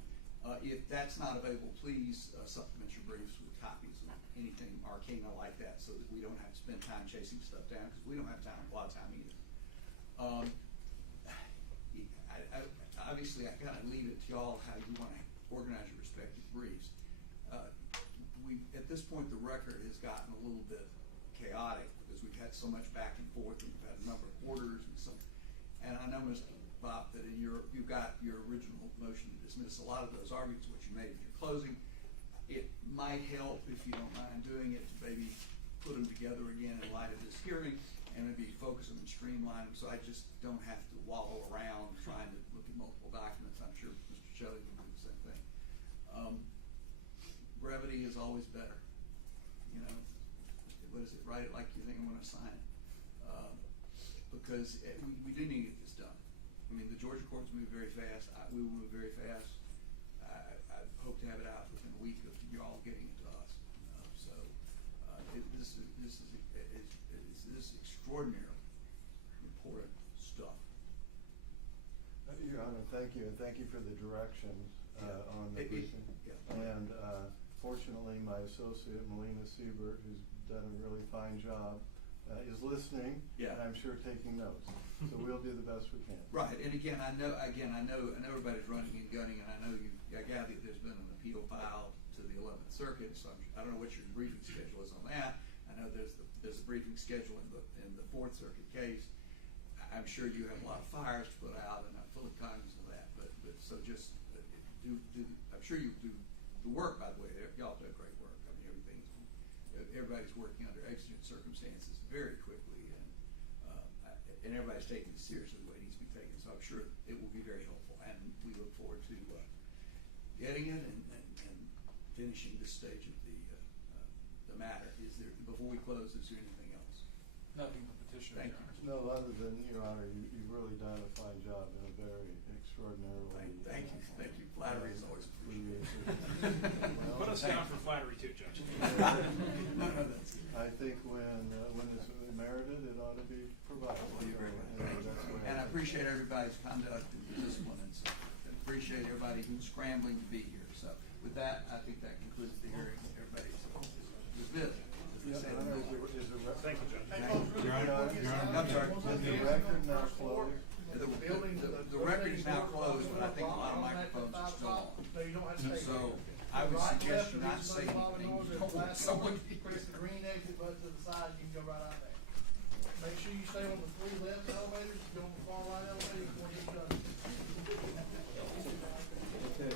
If that's not available, please supplement your briefs with copies of anything arcana like that, so that we don't have to spend time chasing stuff down, because we don't have a lot of time either. Obviously, I kind of leave it to y'all how you want to organize your respective briefs. At this point, the record has gotten a little bit chaotic because we've had so much back and forth, and we've had a number of orders and so. And I know, Mr. Bob, that you've got your original motion to dismiss a lot of those arguments, which you made in your closing. It might help, if you don't mind doing it, to maybe put them together again in light of this hearing, and maybe focus them and streamline them, so I just don't have to wallow around trying to look at multiple documents. I'm sure Mr. Shelley will do the same thing. Brevity is always better. What is it? Write it like you think I'm going to sign it. Because we do need to get this done. I mean, the Georgia courts move very fast. We will move very fast. I hope to have it out within a week of you all getting it to us. This is extraordinarily important stuff. Your Honor, thank you, and thank you for the directions on the briefing. And fortunately, my associate, Melina Siebert, who's done a really fine job, is listening, and I'm sure taking notes. So we'll do the best we can. Right, and again, I know everybody's running and gunning, and I know I gather there's been an appeal filed to the 11th Circuit, so I don't know what your briefing schedule is on that. I know there's a briefing schedule in the 4th Circuit case. I'm sure you have a lot of fires to put out, and I'm fully cognizant of that. But so just I'm sure you do the work. By the way, y'all do great work. I mean, everybody's working under exigent circumstances very quickly, and everybody's taking it seriously the way it needs to be taken. So I'm sure it will be very helpful, and we look forward to getting it and finishing this stage of the matter. Before we close, is there anything else? Nothing but petition. Thank you. No, other than, Your Honor, you've really done a fine job in a very extraordinarily. Thank you. Flattery is always appreciated. Put us down for flattery too, Judge. No, that's good. I think when it's merited, it ought to be provided. Well, you're very welcome. And I appreciate everybody's conduct and discipline, and so I appreciate everybody who's scrambling to be here. So with that, I think that concludes the hearing. Everybody's dismissed. Thank you, Judge. Your Honor, I'm sorry. Is the record now closed? The record is now closed, but I think a lot of microphones are still on. So I would suggest you not say anything. Someone Press the green exit button to the side, you can go right out there. Make sure you stay on the 3 left elevators, go on the far right elevator before you get done. Okay.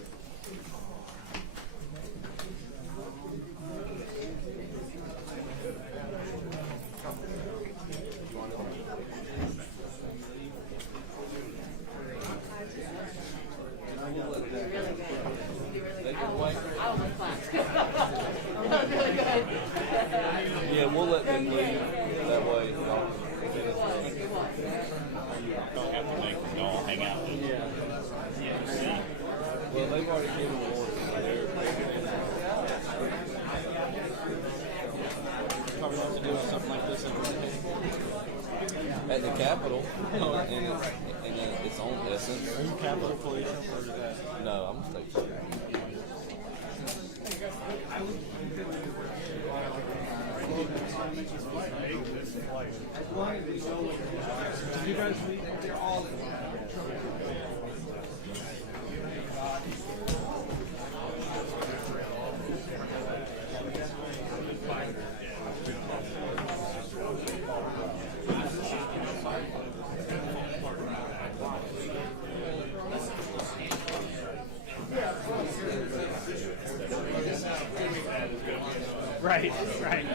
Yeah, we'll let them leave that way. at the Capitol, and in its own essence. Are you Capitol Police or is that? No, I'm a state trooper. Did you guys meet? They're all in. Right, right.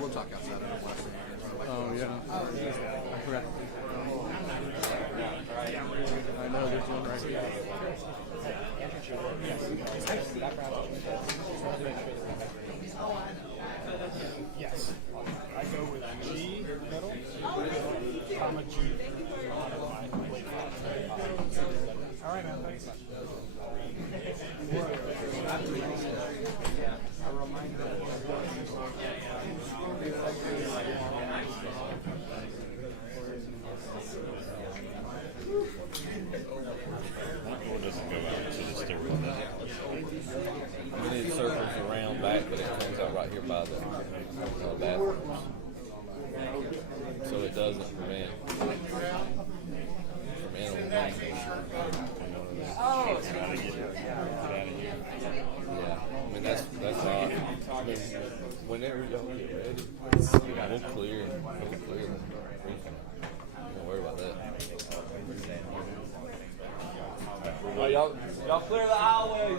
We'll talk outside of the last thing. Oh, yeah. I forgot. I know there's one right here. Yes. I go with G middle, comma G. All right, man. Thanks. Doesn't go out to the stairwell, does it? It circles around back, but it comes out right here by the bathrooms. So it doesn't prevent from animal movement. Get out of here. Yeah, I mean that's odd. I mean, whenever y'all get ready, we'll clear the briefing. Don't worry about that. All right, y'all clear the aisleway.